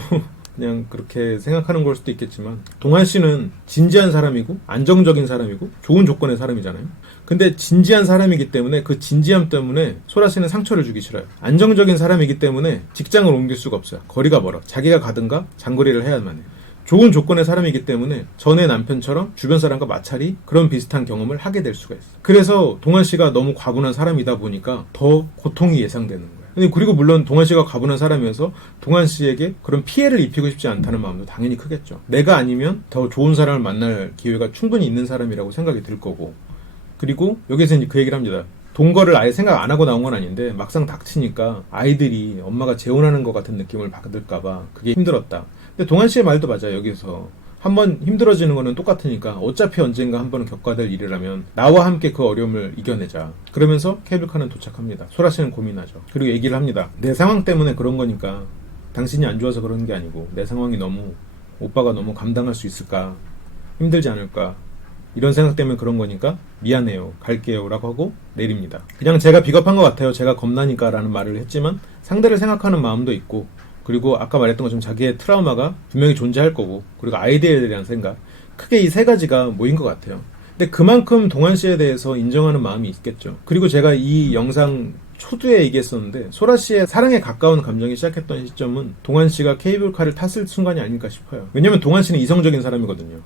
그냥 그렇게 생각하는 걸 수도 있겠지만 동환 씨는 진지한 사람이고 안정적인 사람이고 좋은 조건의 사람이잖아요. 근데 진지한 사람이기 때문에 그 진지함 때문에 소라 씨는 상처를 주기 싫어요. 안정적인 사람이기 때문에 직장을 옮길 수가 없어요. 거리가 멀어. 자기가 가든가 장거리를 해야만 해요. 좋은 조건의 사람이기 때문에 전에 남편처럼 주변 사람과 마찰이 그런 비슷한 경험을 하게 될 수가 있어요. 그래서 동환 씨가 너무 과분한 사람이다 보니까 더 고통이 예상되는 거예요. 그리고 물론 동환 씨가 과분한 사람이어서 동환 씨에게 그런 피해를 입히고 싶지 않다는 마음도 당연히 크겠죠. 내가 아니면 더 좋은 사람을 만날 기회가 충분히 있는 사람이라고 생각이 들 거고. 그리고 여기서 이제 그 얘기를 합니다. 동거를 아예 생각 안 하고 나온 건 아닌데 막상 닥치니까 아이들이 엄마가 재혼하는 것 같은 느낌을 받을까봐 그게 힘들었다. 근데 동환 씨의 말도 맞아요. 여기서 한번 힘들어지는 거는 똑같으니까 어차피 언젠가 한 번은 겪어야 될 일이라면 나와 함께 그 어려움을 이겨내자. 그러면서 케이블카는 도착합니다. 소라 씨는 고민하죠. 그리고 얘기를 합니다. 내 상황 때문에 그런 거니까 당신이 안 좋아서 그런 게 아니고 내 상황이 너무 오빠가 너무 감당할 수 있을까? 힘들지 않을까? 이런 생각 때문에 그런 거니까 미안해요. 갈게요. 라고 하고 내립니다. 그냥 제가 비겁한 것 같아요. 제가 겁나니까 라는 말을 했지만 상대를 생각하는 마음도 있고 그리고 아까 말했던 것처럼 자기의 트라우마가 분명히 존재할 거고 그리고 아이디어에 대한 생각 크게 이 세 가지가 모인 것 같아요. 근데 그만큼 동환 씨에 대해서 인정하는 마음이 있겠죠. 그리고 제가 이 영상 초두에 얘기했었는데 소라 씨의 사랑에 가까운 감정이 시작했던 시점은 동환 씨가 케이블카를 탔을 순간이 아닐까 싶어요. 왜냐면 동환 씨는 이성적인 사람이거든요.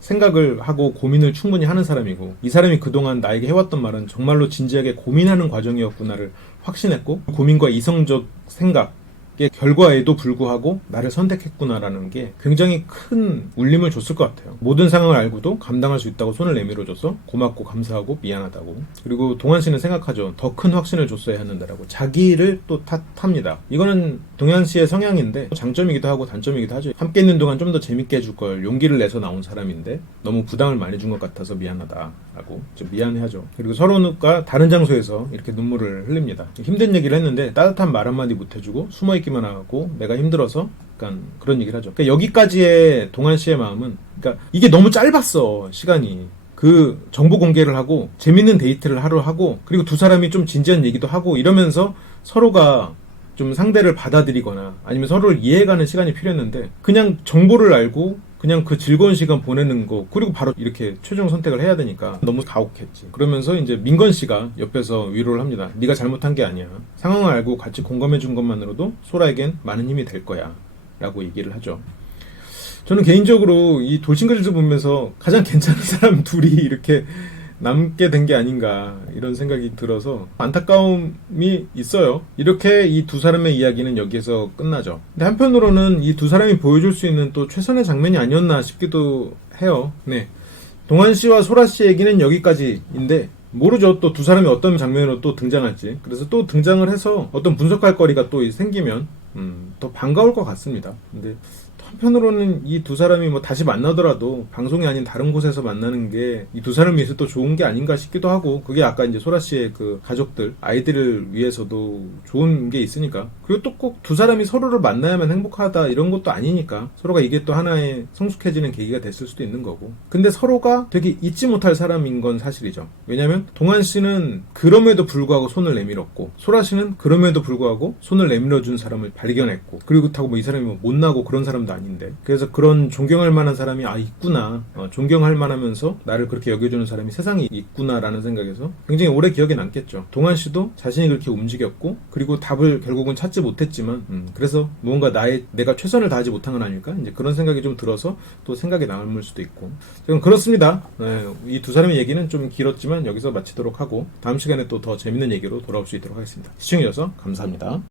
생각을 하고 고민을 충분히 하는 사람이고 이 사람이 그동안 나에게 해왔던 말은 정말로 진지하게 고민하는 과정이었구나를 확신했고 고민과 이성적 생각의 결과에도 불구하고 나를 선택했구나라는 게 굉장히 큰 울림을 줬을 것 같아요. 모든 상황을 알고도 감당할 수 있다고 손을 내밀어줘서 고맙고 감사하고 미안하다고. 그리고 동환 씨는 생각하죠. 더 큰 확신을 줬어야 했는데라고. 자기를 또 탓합니다. 이거는 동환 씨의 성향인데 장점이기도 하고 단점이기도 하죠. 함께 있는 동안 좀 더 재밌게 해줄 걸 용기를 내서 나온 사람인데 너무 부담을 많이 준 것 같아서 미안하다라고 좀 미안해하죠. 그리고 서로가 다른 장소에서 이렇게 눈물을 흘립니다. 힘든 얘기를 했는데 따뜻한 말 한마디 못해주고 숨어있기만 하고 내가 힘들어서 약간 그런 얘기를 하죠. 그러니까 여기까지의 동환 씨의 마음은 그러니까 이게 너무 짧았어. 시간이. 그 정보 공개를 하고 재밌는 데이트를 하루 하고 그리고 두 사람이 좀 진지한 얘기도 하고 이러면서 서로가 좀 상대를 받아들이거나 아니면 서로를 이해해가는 시간이 필요했는데 그냥 정보를 알고 그냥 그 즐거운 시간 보내는 거 그리고 바로 이렇게 최종 선택을 해야 되니까 너무 가혹했지. 그러면서 이제 민건 씨가 옆에서 위로를 합니다. 네가 잘못한 게 아니야. 상황을 알고 같이 공감해 준 것만으로도 소라에겐 많은 힘이 될 거야 라고 얘기를 하죠. 저는 개인적으로 이 돌싱글즈 보면서 가장 괜찮은 사람 둘이 이렇게 남게 된 게 아닌가 이런 생각이 들어서 안타까움이 있어요. 이렇게 이 두 사람의 이야기는 여기에서 끝나죠. 근데 한편으로는 이 두 사람이 보여줄 수 있는 또 최선의 장면이 아니었나 싶기도 해요. 네. 동환 씨와 소라 씨 얘기는 여기까지인데 모르죠. 또 두 사람이 어떤 장면으로 또 등장할지. 그래서 또 등장을 해서 어떤 분석할 거리가 또 생기면 더 반가울 것 같습니다. 근데 한편으로는 이 두 사람이 뭐 다시 만나더라도 방송이 아닌 다른 곳에서 만나는 게 이 두 사람을 위해서 또 좋은 게 아닌가 싶기도 하고, 그게 아까 이제 소라 씨의 그 가족들, 아이들을 위해서도 좋은 게 있으니까. 그리고 또 꼭 두 사람이 서로를 만나야만 행복하다 이런 것도 아니니까 서로가 이게 또 하나의 성숙해지는 계기가 됐을 수도 있는 거고. 근데 서로가 되게 잊지 못할 사람인 건 사실이죠. 왜냐면 동환 씨는 그럼에도 불구하고 손을 내밀었고, 소라 씨는 그럼에도 불구하고 손을 내밀어준 사람을 발견했고, 그리고 그렇다고 뭐 이 사람이 뭐 못나고 그런 사람도 아닌데, 그래서 그런 존경할 만한 사람이 있구나, 존경할 만하면서 나를 그렇게 여겨주는 사람이 세상에 있구나라는 생각에서 굉장히 오래 기억에 남겠죠. 동환 씨도 자신이 그렇게 움직였고, 그리고 답을 결국은 찾지 못했지만 그래서 무언가 내가 최선을 다하지 못한 건 아닐까, 이제 그런 생각이 좀 들어서 또 생각이 남을 수도 있고. 지금 그렇습니다. 네, 이 두 사람의 얘기는 좀 길었지만 여기서 마치도록 하고, 다음 시간에 또 더 재밌는 얘기로 돌아올 수 있도록 하겠습니다. 시청해주셔서 감사합니다.